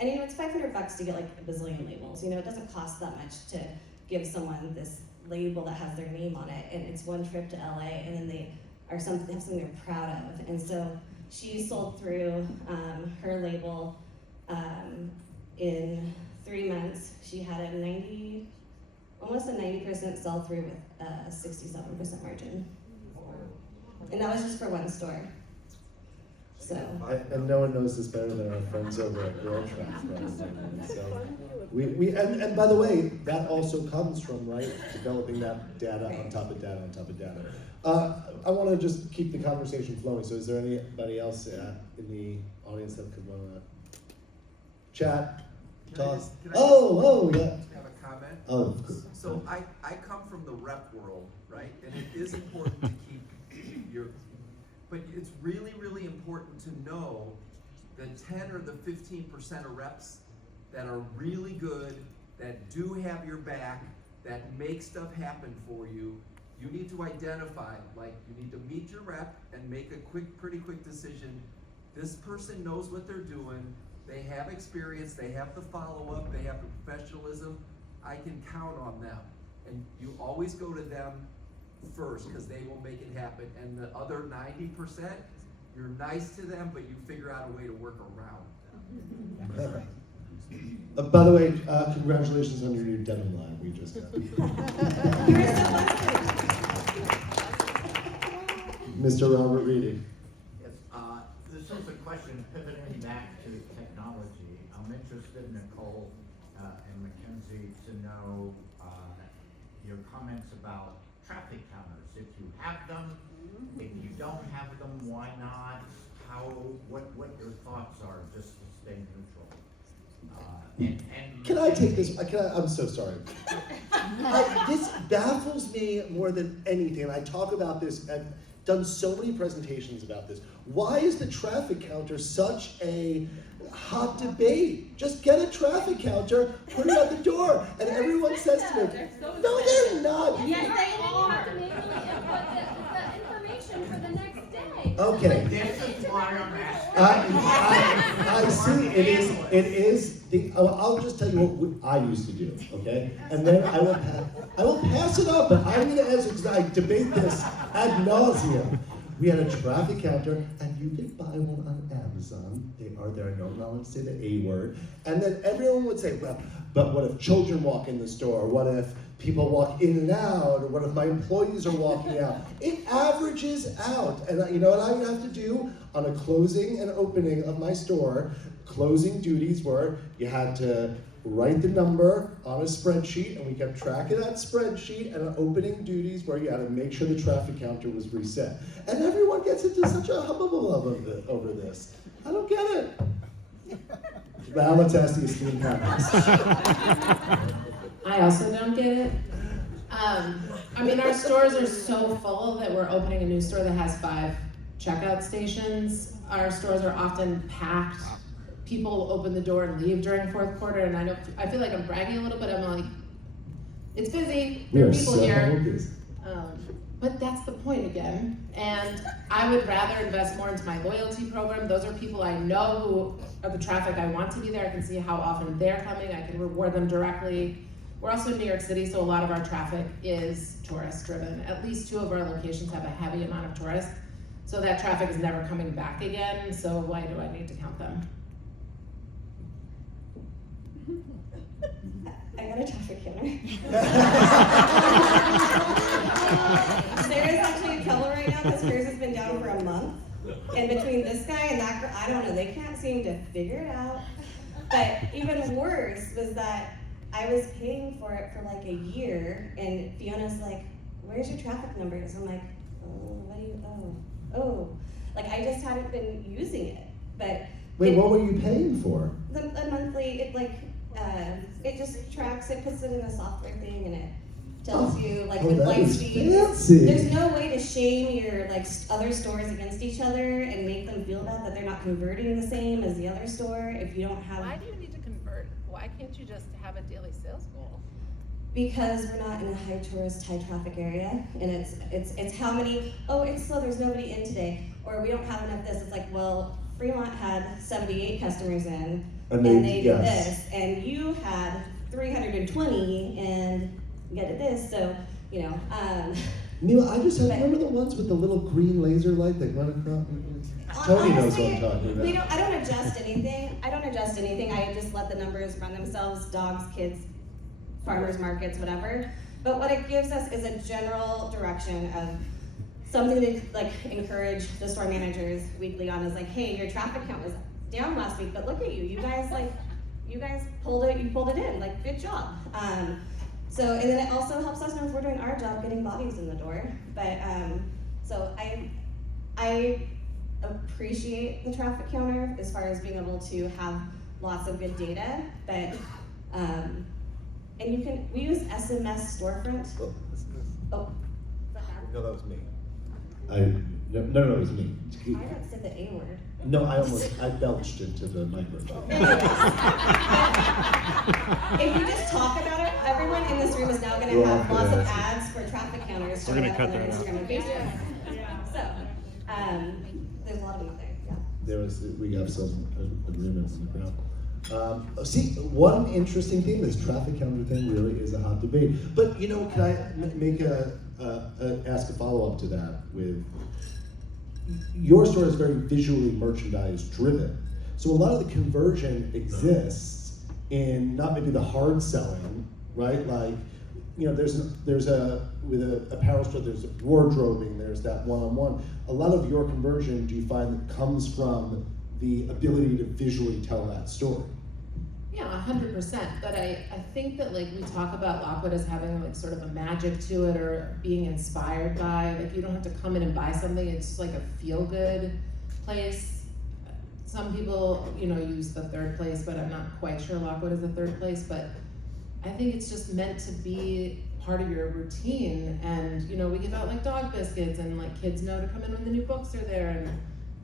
And it's $500 to get like a bazillion labels. It doesn't cost that much to give someone this label that has their name on it. And it's one trip to LA, and then they have something they're proud of. And so she sold through her label in 3 months. She had almost a 90% sell through with a 67% margin. And that was just for one store. So. And no one knows this better than our friends over at Girl Track. So and by the way, that also comes from developing that data on top of data on top of data. I want to just keep the conversation flowing. So is there anybody else in the audience that could want to chat? Talk? Oh, yeah. Have a comment? Oh, of course. So I come from the rep world, right? And it is important to keep but it's really, really important to know the 10 or the 15% of reps that are really good, that do have your back, that make stuff happen for you. You need to identify, you need to meet your rep and make a pretty quick decision. This person knows what they're doing. They have experience, they have the follow-up, they have the professionalism. I can count on them. And you always go to them first, because they will make it happen. And the other 90%, you're nice to them, but you figure out a way to work around them. By the way, congratulations on your new denim line we just got. Mr. Robert Reedy. Yes, this is a question pivoting back to technology. I'm interested, Nicole and Mackenzie, to know your comments about traffic counters. If you have them, if you don't have them, why not? What your thoughts are, just to stay neutral. Can I take this? I'm so sorry. This baffles me more than anything. I talk about this. I've done so many presentations about this. Why is the traffic counter such a hot debate? Just get a traffic counter, put it at the door, and everyone says to me, "No, they're not." Yes, they are. You have to manually input the information for the next day. Okay. This is why I'm asking. I see. It is. I'll just tell you what I used to do. Okay, and then I will pass it up. But I'm going to answer because I debate this ad nauseum. We had a traffic counter, and you could buy one on Amazon. They are there. I don't want to say the A word. And then everyone would say, well, but what if children walk in the store? What if people walk in and out? Or what if my employees are walking out? It averages out. And you know what I would have to do on a closing and opening of my store? Closing duties were you had to write the number on a spreadsheet, and we kept track of that spreadsheet, and opening duties where you had to make sure the traffic counter was reset. And everyone gets into such a hubbub over this. I don't get it. Now let's ask the esteemed panelists. I also don't get it. Our stores are so full that we're opening a new store that has 5 checkout stations. Our stores are often packed. People open the door and leave during fourth quarter, and I feel like I'm bragging a little bit. I'm like, it's busy, We there are are people so here. busy. But that's the point again. And I would rather invest more into my loyalty program. Those are people I know who are the traffic I want to be there. I can see how often they're coming. I can reward them directly. We're also in New York City, so a lot of our traffic is tourist driven. At least 2 of our locations have a heavy amount of tourists. So that traffic is never coming back again. So why do I need to count them? I got a traffic counter. Sarah's actually in trouble right now because hers has been down for a month. And between this guy and that girl, I don't know, they can't seem to figure it out. But even worse was that I was paying for it for like a year, and Fiona's like, where's your traffic numbers? I'm like, oh. Like I just hadn't been using it. But Wait, what were you paying for? the monthly, it just tracks, it puts it in a software thing, and it tells you like with that light is speeds. fancy. There's no way to shame your like other stores against each other and make them feel bad that they're not converting the same as the other store if you don't have. Why do you need to convert? Why can't you just have a daily sales goal? Because we're not in a high tourist, high traffic area, and it's how many. Oh, it's slow. There's nobody in today, or we don't have enough this. It's like, well, Fremont had 78 customers in, and they did this, and you had 320, and you did this. So, you know. Neil, I just remember the ones with the little green laser light that run across. Tony knows what I'm talking about. I don't adjust anything. I just let the numbers run themselves. Dogs, kids, farmers markets, whatever. But what it gives us is a general direction of something to like encourage the store managers weekly on is like, hey, your traffic count was down last week, but look at you. You guys pulled it in, like good job. So, and then it also helps us know if we're doing our job getting bodies in the door. But, so I appreciate the traffic counter as far as being able to have lots of good data, but, and we use SMS storefront. Oh. No, that was me. No, it was me. I don't say the A word. No, I belched into the microphone. If you just talk about it, everyone in this room is now going to have lots of ads for traffic counters showing up on their Instagram and Facebook. So, there's a lot of them out there. Yeah. We got some agreements in the crowd. See, one interesting thing, this traffic counter thing really is a hot debate. But you know, can I make ask a follow-up to that with, your store is very visually merchandise driven. So a lot of the conversion exists in not maybe the hard selling, right? Like, you know, there's with an apparel store, there's wardrobing, there's that one-on-one. A lot of your conversion, do you find that comes from the ability to visually tell that story? Yeah, 100%. But I think that like we talk about Lockwood as having like sort of a magic to it or being inspired by, like you don't have to come in and buy something, it's just like a feel-good place. Some people, you know, use the third place, but I'm not quite sure Lockwood is the third place, but I think it's just meant to be part of your routine. And, you know, we give out like dog biscuits and like kids know to come in when the new books are there, and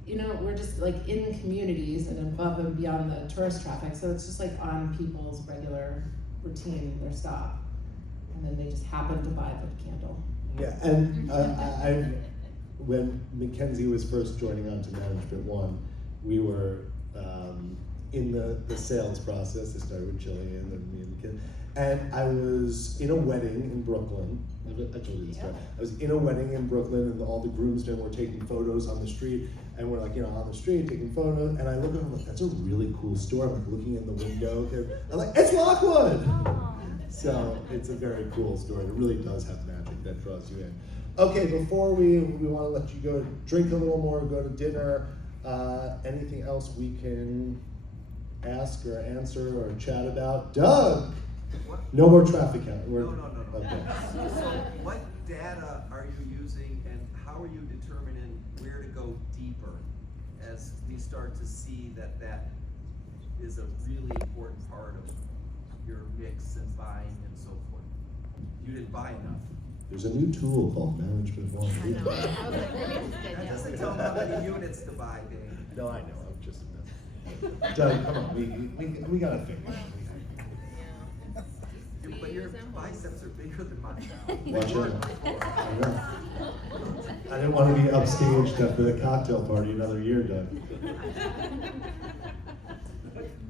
you know, we're just like in communities and above and beyond the tourist traffic. So it's just like on people's regular routine, their stop. And then they just happen to buy the candle. Yeah, and when Mackenzie was first joining on to Management One, we were in the sales process. I started with Jillian and me and Mackenzie. And I was in a wedding in Brooklyn. I told you this story. I was in a wedding in Brooklyn, and all the groomsmen were taking photos on the street. And we're like, you know, on the street taking photos. And I look at them like, that's a really cool store. I'm like looking in the window. I'm like, it's Lockwood! So it's a very cool store. It really does have magic that draws you in. Okay, before we want to let you go drink a little more, go to dinner, anything else we can ask or answer or chat about? Doug! What? No more traffic count. No. Okay. So what data are you using, and how are you determining where to go deeper as we start to see that is a really important part of your mix and buying and so forth? You didn't buy enough. There's a new tool called Management One. I know. I was like, maybe it's good, That yeah. doesn't tell how many units to buy, Dane. No, I know, I'm just a Doug, come on, we gotta figure it out. But your biceps are bigger than mine. Watch out. I know. I didn't want to be upstaged at the cocktail party another year, Doug.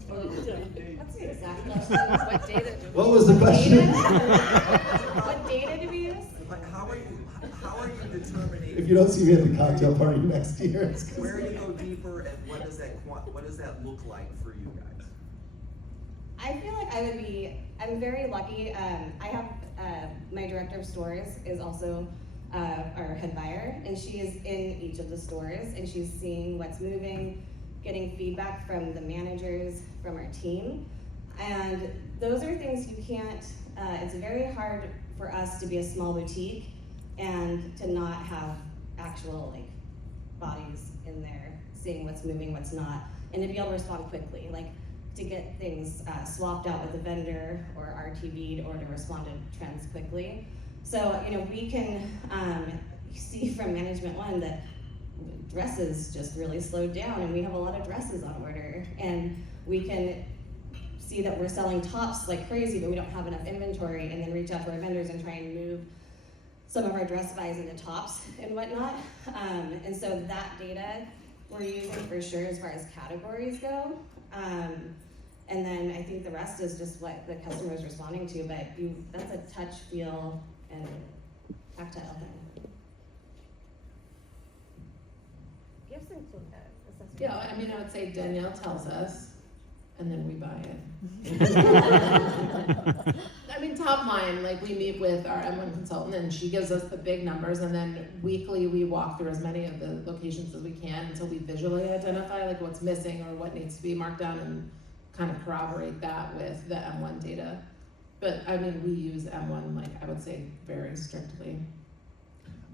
That's the exact question. What data do we? What was the question? What data do we use? Like, how are you determining? If you don't see me at the cocktail party next year, it's 'cause- Where you go deeper, and what does that look like for you guys? I feel like I'm very lucky. I have, my director of stores is also our head buyer, and she is in each of the stores, and she's seeing what's moving, getting feedback from the managers, from our team. And those are things you can't, it's very hard for us to be a small boutique and to not have actual like bodies in there, seeing what's moving, what's not, and to be able to respond quickly, like to get things swapped out with a vendor or RTV'd or to respond to trends quickly. So, you know, we can see from Management One that dresses just really slowed down and we have a lot of dresses on order, and we can see that we're selling tops like crazy but we don't have enough inventory, and then reach out to our vendors and try and move some of our dress buys into tops and whatnot. And so that data we're using for sure as far as categories go. And then I think the rest is just what the customer is responding to, but that's a touch, feel, and tactile thing. Give some assessment. Yeah, I mean, I would say Danielle tells us, and then we buy it. I mean, top line, like we meet with our M1 consultant and she gives us the big numbers, and then weekly we walk through as many of the locations as we can until we visually identify like what's missing or what needs to be marked down, and kind of corroborate that with the M1 data. But I mean, we use M1, like I would say, very strictly.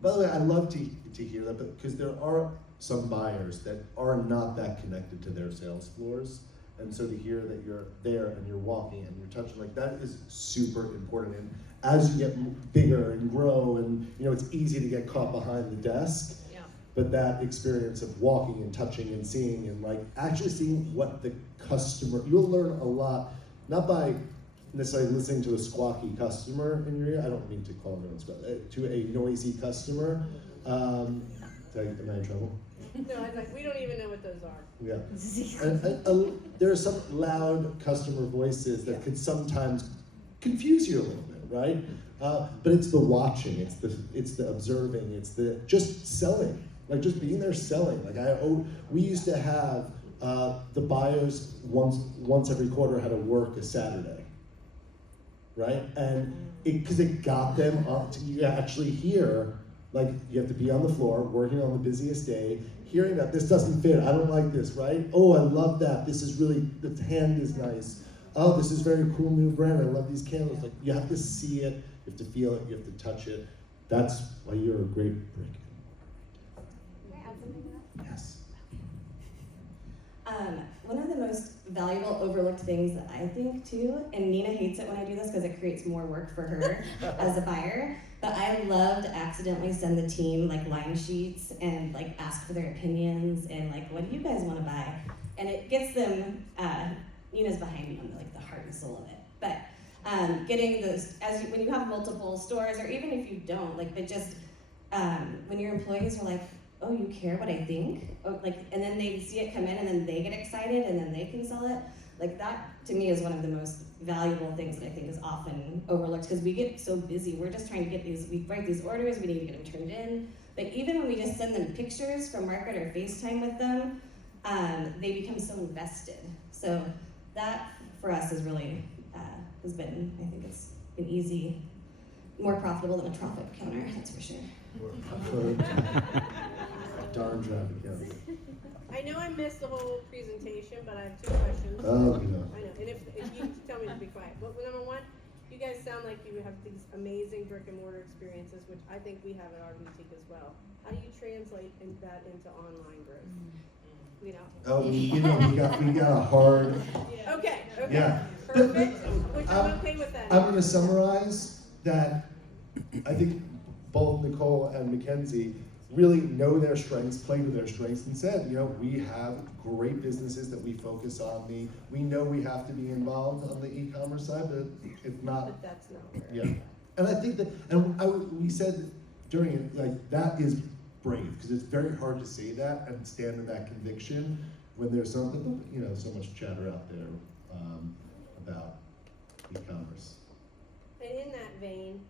By the way, I love to hear that, because there are some buyers that are not that connected to their sales floors. And so to hear that you're there and you're walking and you're touching, like that is super important. And as you get bigger and grow, and you know, it's easy to get caught behind the desk. Yeah. But that experience of walking and touching and seeing and like actually seeing what the customer, you'll learn a lot, not by necessarily listening to a squawky customer in your ear. I don't mean to call everyone squawky, to a noisy customer. Am I in trouble? No, I was like, we don't even know what those are. Yeah. There are some loud customer voices that could sometimes confuse you a little bit, right? But it's the watching, it's the observing, it's the just selling, like just being there selling. Like we used to have the buyers once every quarter had to work a Saturday, right? And because it got them up to you actually hear, like you have to be on the floor working on the busiest day, hearing that this doesn't fit, I don't like this, right? Oh, I love that, this is really, the hand is nice. Oh, this is very cool new brand, I love these candles. Like you have to see it, you have to feel it, you have to touch it. That's why you're a great brick. Can I add something to that? Yes. One of the most valuable overlooked things that I think too, and Nina hates it when I do this because it creates more work for her as a buyer, but I love to accidentally send the team like line sheets and like ask for their opinions and like, what do you guys want to buy? And it gets them, Nina's behind me on the heart and soul of it, but getting those, when you have multiple stores, or even if you don't, like, but just when your employees are like, oh, you care what I think? Oh, like, and then they see it come in and then they get excited and then they can sell it. Like that, to me, is one of the most valuable things that I think is often overlooked because we get so busy. We're just trying to get we write these orders, we need to get them turned in. But even when we just send them pictures from Market or FaceTime with them, they become so invested. So that, for us, is really, has been, I think it's been easy, more profitable than a traffic counter, that's for sure. Darn traffic counter. I know I missed the whole presentation, but I have two questions. Oh, no. I know, and if you tell me to be quiet. But number one, you guys sound like you have these amazing brick and mortar experiences, which I think we have at our boutique as well. How do you translate that into online growth? You know? Oh, we got a hard. Okay. Yeah. Perfect, which I'm okay with that. I'm going to summarize that. I think both Nicole and Mackenzie really know their strengths, play to their strengths, and said, you know, we have great businesses that we focus on. We know we have to be involved on the e-commerce side, but if not, But that's not where. yeah. And I think that, and we said during it, like, that is brave, because it's very hard to say that and stand in that conviction when there's something, you know, so much chatter out there about e-commerce. And in that vein,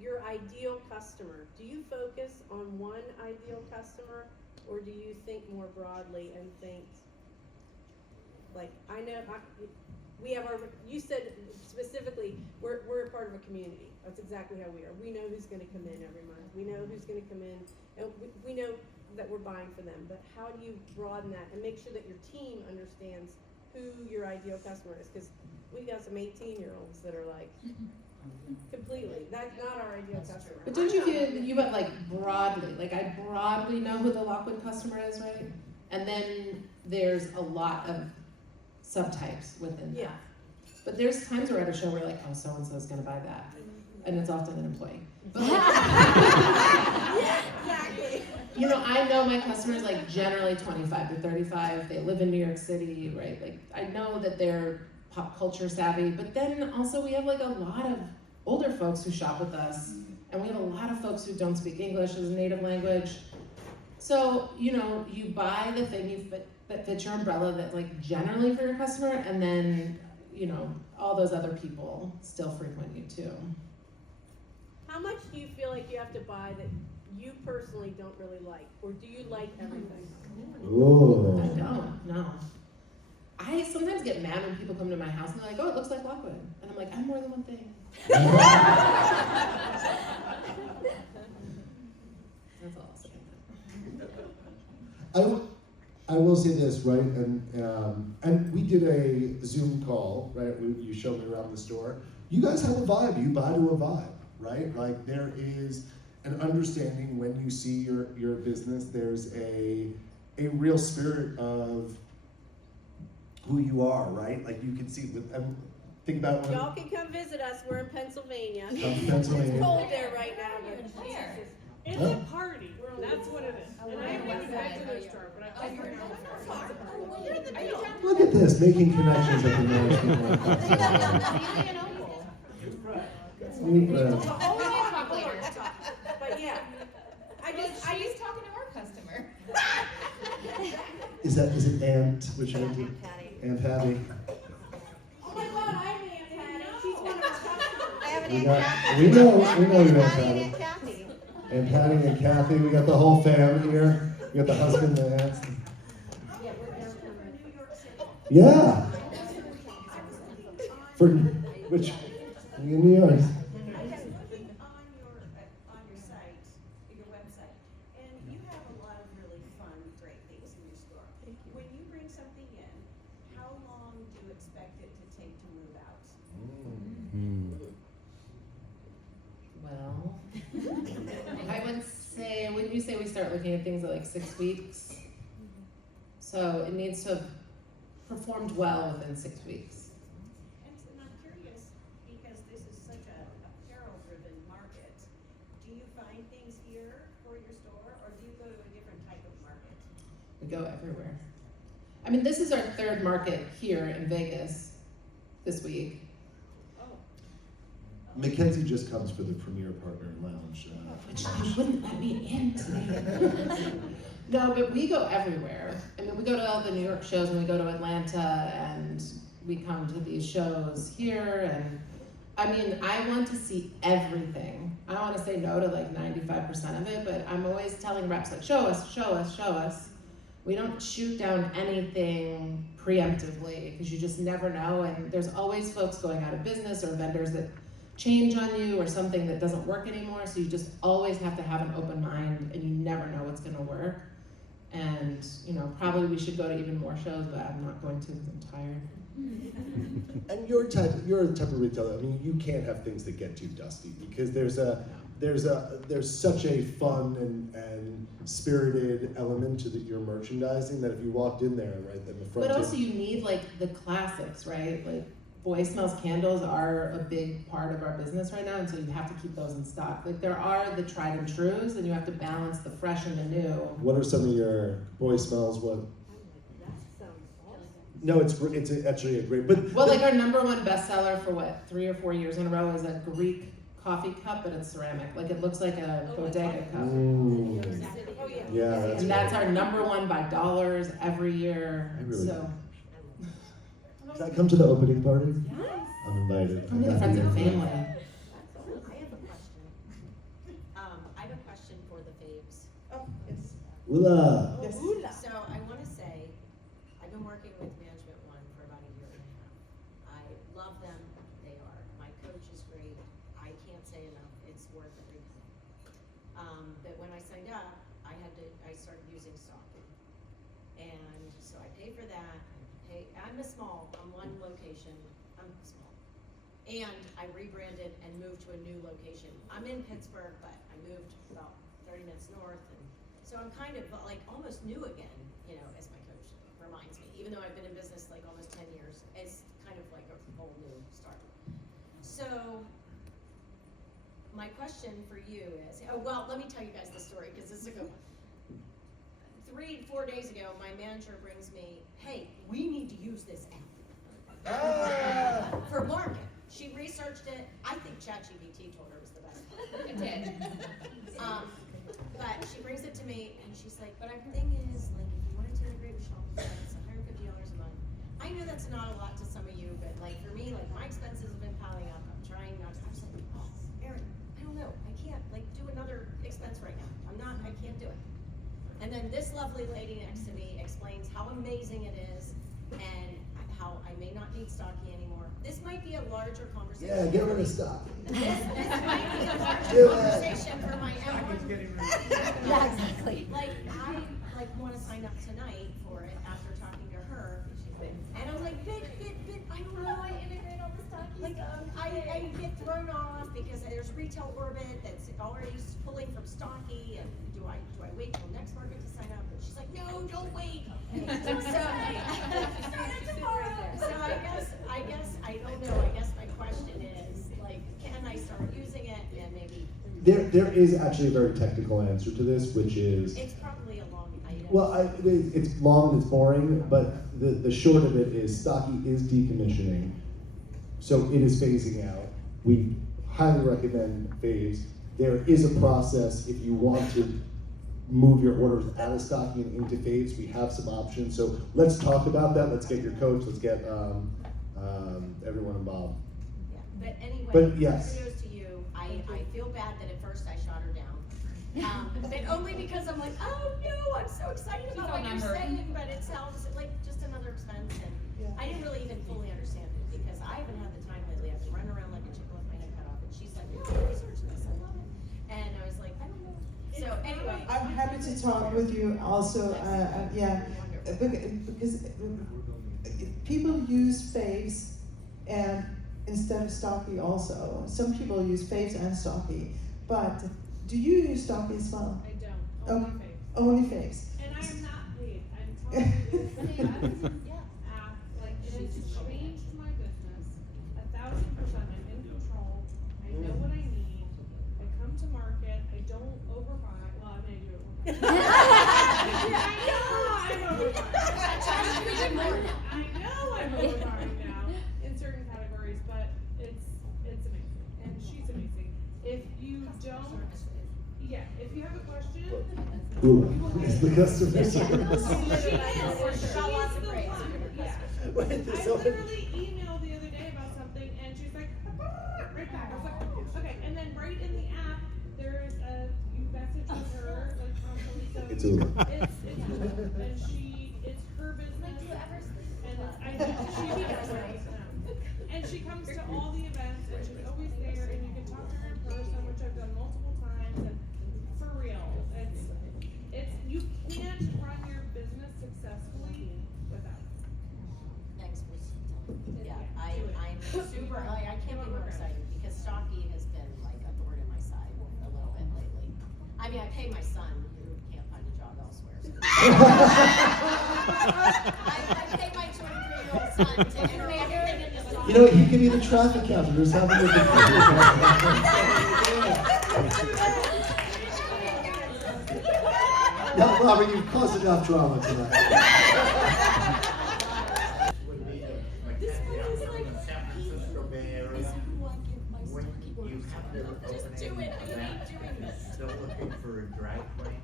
your ideal customer, do you focus on one ideal customer, or do you think more broadly and think, like, we have our, you said specifically, we're a part of a community. That's exactly how we are. We know who's gonna come in every month. We know who's gonna come in, and we know that we're buying for them, but how do you broaden that and make sure that your team understands who your ideal customer is? Because we've got some 18-year-olds that are like, completely, that's not our ideal customer. But don't you feel, you went like broadly, like I broadly know who the Lockwood customer is, right? And then there's a lot of subtypes within that. Yeah. But there's times we're at a show where like, oh, so-and-so's gonna buy that. And it's often an employee. But like, Yeah, exactly. you know, I know my customers like generally 25 to 35, they live in New York City, right? Like, I know that they're pop culture savvy, but then also we have like a lot of older folks who shop with us, and we have a lot of folks who don't speak English as a native language. So, you know, you buy the thing that fits your umbrella that's like generally for your customer, and then, you know, all those other people still frequent you too. How much do you feel like you have to buy that you personally don't really like, or do you like everything? Ooh. I don't, no. I sometimes get mad when people come to my house and they're like, oh, it looks like Lockwood. And I'm like, I'm more than one thing. That's all I'll say. I will say this, right, and we did a Zoom call, right, you showed me around the store. You guys have a vibe, you buy to a vibe, right? Like, there is an understanding when you see your business, there's a real spirit of who you are, right? Like, you can see, think about when Y'all can come visit us, we're in Pennsylvania. Come to Pennsylvania. It's cold there right now, but Jesus. It's Huh? a party, that's what it is. And I haven't even been to their store, but I've heard Look at this, making connections at the management. But yeah, She's talking to our customer. Is it Aunt, which Aunt? Aunt Patty. Aunt Patty. oh my God, I'm Aunt Patty, she's one of our customers. I have an We Aunt got- Kathy. we know your Aunt Patty and Patty. Aunt Kathy. Aunt Patty and Kathy, we got the whole family here. We got the husband and the aunts. Yeah, we're downtown. Yeah. For which? In New York. I have looking on your site, your website, and you have a lot of really fun, great things in your store. When you bring something in, how long do you expect it to take to move out? Well, I would say, wouldn't you say we start looking at things at like 6 weeks? So it needs to have performed well within 6 weeks. And I'm curious, because this is such a apparel-driven market, do you find things here for your store, or do you go to a different type of market? We go everywhere. I mean, this is our third market here in Vegas this week. Mackenzie just comes for the Premier Partner Lounge. Which you wouldn't let me in today. No, but we go everywhere. I mean, we go to all the New York shows, and we go to Atlanta, and we come to these shows here, and I mean, I want to see everything. I don't want to say no to like 95% of it, but I'm always telling reps like, show us, show us, show us. We don't shoot down anything preemptively, because you just never know, and there's always folks going out of business or vendors that change on you or something that doesn't work anymore, so you just always have to have an open mind, and you never know what's gonna work. And, you know, probably we should go to even more shows, but I'm not going to because I'm tired. And you're a type of retailer. I mean, you can't have things that get too dusty, because there's such a fun and spirited element to your merchandising that if you walked in there, right, then the front. But also you need like the classics, right? Like Boy Smells candles are a big part of our business right now, and so you have to keep those in stock. Like there are the tried and trues, and you have to balance the fresh and the new. What are some of your boy smells? What? That sounds awesome. No, it's actually a great. But Well, like our #1 bestseller for what, 3 or 4 years in a row is a Greek coffee cup, but it's ceramic. Like it looks like a bodega cup. Ooh. Oh, yeah. Yeah, that's And that's our #1 by dollars every year. I really- So Can I come to the opening party? Yes. I'm invited. come to the friends and family. I have a question. I have a question for the faves. Oh, yes. Ula. Yes. So I want to say, I've been working with Management One for about a year and a half. I love them. They are. My coach is great. I can't say enough. It's worth every penny. But when I signed up, I started using Stalking. And so I pay for that. I'm one location. I'm small. And I rebranded and moved to a new location. I'm in Pittsburgh, but I moved about 30 minutes north, and so I'm kind of like almost new again, you know, as my coach reminds me. Even though I've been in business like almost 10 years, it's kind of like a whole new start. So my question for you is, well, let me tell you guys the story because this is a good one. 3-4 days ago, my manager brings me, hey, we need to use this app for market. She researched it. I think ChatGPT told her it was the best. It did. But she brings it to me and she's like, but our thing is, like, if you wanted to integrate with Shopify, it's $150 a month. I know that's not a lot to some of you, but like for me, like my expenses have been piling up. I'm trying not to. I was like, oh, Erin, I don't know. I can't like do another expense right now. I can't do it. And then this lovely lady next to me explains how amazing it is and how I may not need Stocky anymore. This might be a larger conversation. Yeah, get rid of stock. This might be a larger Do it. conversation for my M1. Yeah, exactly. Like, I want to sign up tonight for it after talking to her. And I'm like, bit, I don't know. I integrate all this Stocky stuff. I get thrown off because there's Retail Orbit that's already pulling from Stocky, and do I wait till next market to sign up? And she's like, no, don't wait. So I guess I don't know. I guess my question is, like, can I start using it and maybe? There is actually a very technical answer to this, which is. It's probably a long item. Well, it's long and it's boring, but the short of it is Stocky is decommissioning, so it is phasing out. We highly recommend phase. There is a process if you want to move your orders out of Stocky and into phase. We have some options, so let's talk about that. Let's get your coach. Let's get everyone involved. Yeah, but anyway, But yes. kudos to you. I feel bad that at first I shot her down. But only because I'm like, oh no, I'm so excited about what you're saying, but it sounds like just another expense. And I didn't really even fully understand it because I haven't had the time lately. I've been running around like a chicken with my head cut off, and she's like, no, research this, I love it. And I was like, I don't know. So anyway. I'm happy to talk with you also, because people use faves and instead of Stocky also. Some people use faves and Stocky, but do you use Stocky as well? I don't. Only faves. Only faves. And I'm not paid. I'm telling you, this app, like, it has changed my business 1,000%. I'm in control. I know what I need. I come to market. I don't overbuy. Well, I may do it one time. I know I'm overbuying. I know I'm overbuying now in certain categories, but it's amazing. And she's amazing. If you don't, if you have a question, Ooh, it's the customer service. Wait, I there's so many- literally emailed the other day about something, and she's like, right back. I was like, oh, okay. And then right in the app, there's you message with her like constantly. So It's Ula. It's Ula, and it's her business. And and she comes to all the events, and she's always there, and you can talk to her in person, which I've done multiple times. And for real, it's you can't run your business successfully without. Thanks for telling me. Yeah, I'm super, I can't be more excited because Stocky has been like a thorn in my side a little bit lately. I mean, I pay my son who can't find a job elsewhere. So. I pay my 23-year-old son to enter everything into Stocky. You know what, he could be the traffic counter, there's having with the No, Robert, you've caused enough drama tonight. Would be Mackenzie, I'm from the San Francisco Bay Area. When you have the opening event, and you're still looking for a drag queen,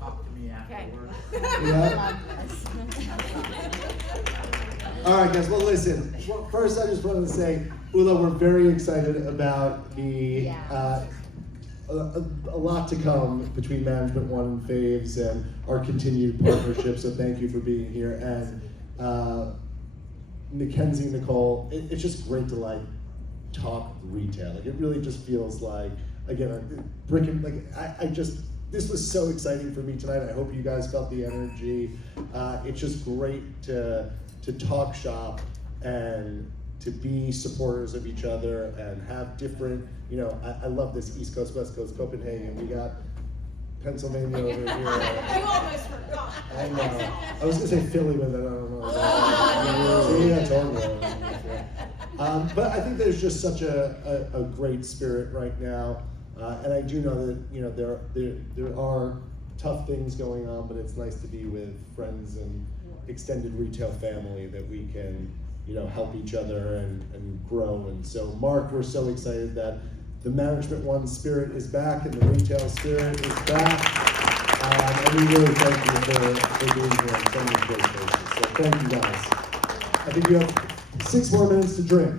talk to me afterwards. Yeah. All right, guys. Well, listen. Well, first, I just wanted to say, Ula, we're very excited about the a lot to come between Management One and Faves and our continued partnership. So thank you for being here. And Mackenzie, Nicole, it's just great to like talk retail. Like it really just feels like, again, this was so exciting for me tonight. I hope you guys felt the energy. It's just great to talk shop and to be supporters of each other and have different, I love this East Coast, West Coast, Copenhagen. We got Pennsylvania over here. You almost forgot. I know. I was gonna say Philly, but then I don't know. See, I told you. But I think there's just such a great spirit right now. And I do know that, there are tough things going on, but it's nice to be with friends and extended retail family that we can, help each other and grow. And so, Mark, we're so excited that the Management One spirit is back and the retail spirit is back. And we really thank you for being here on so many great places. So thank you guys. I think you have 6 more minutes to drink.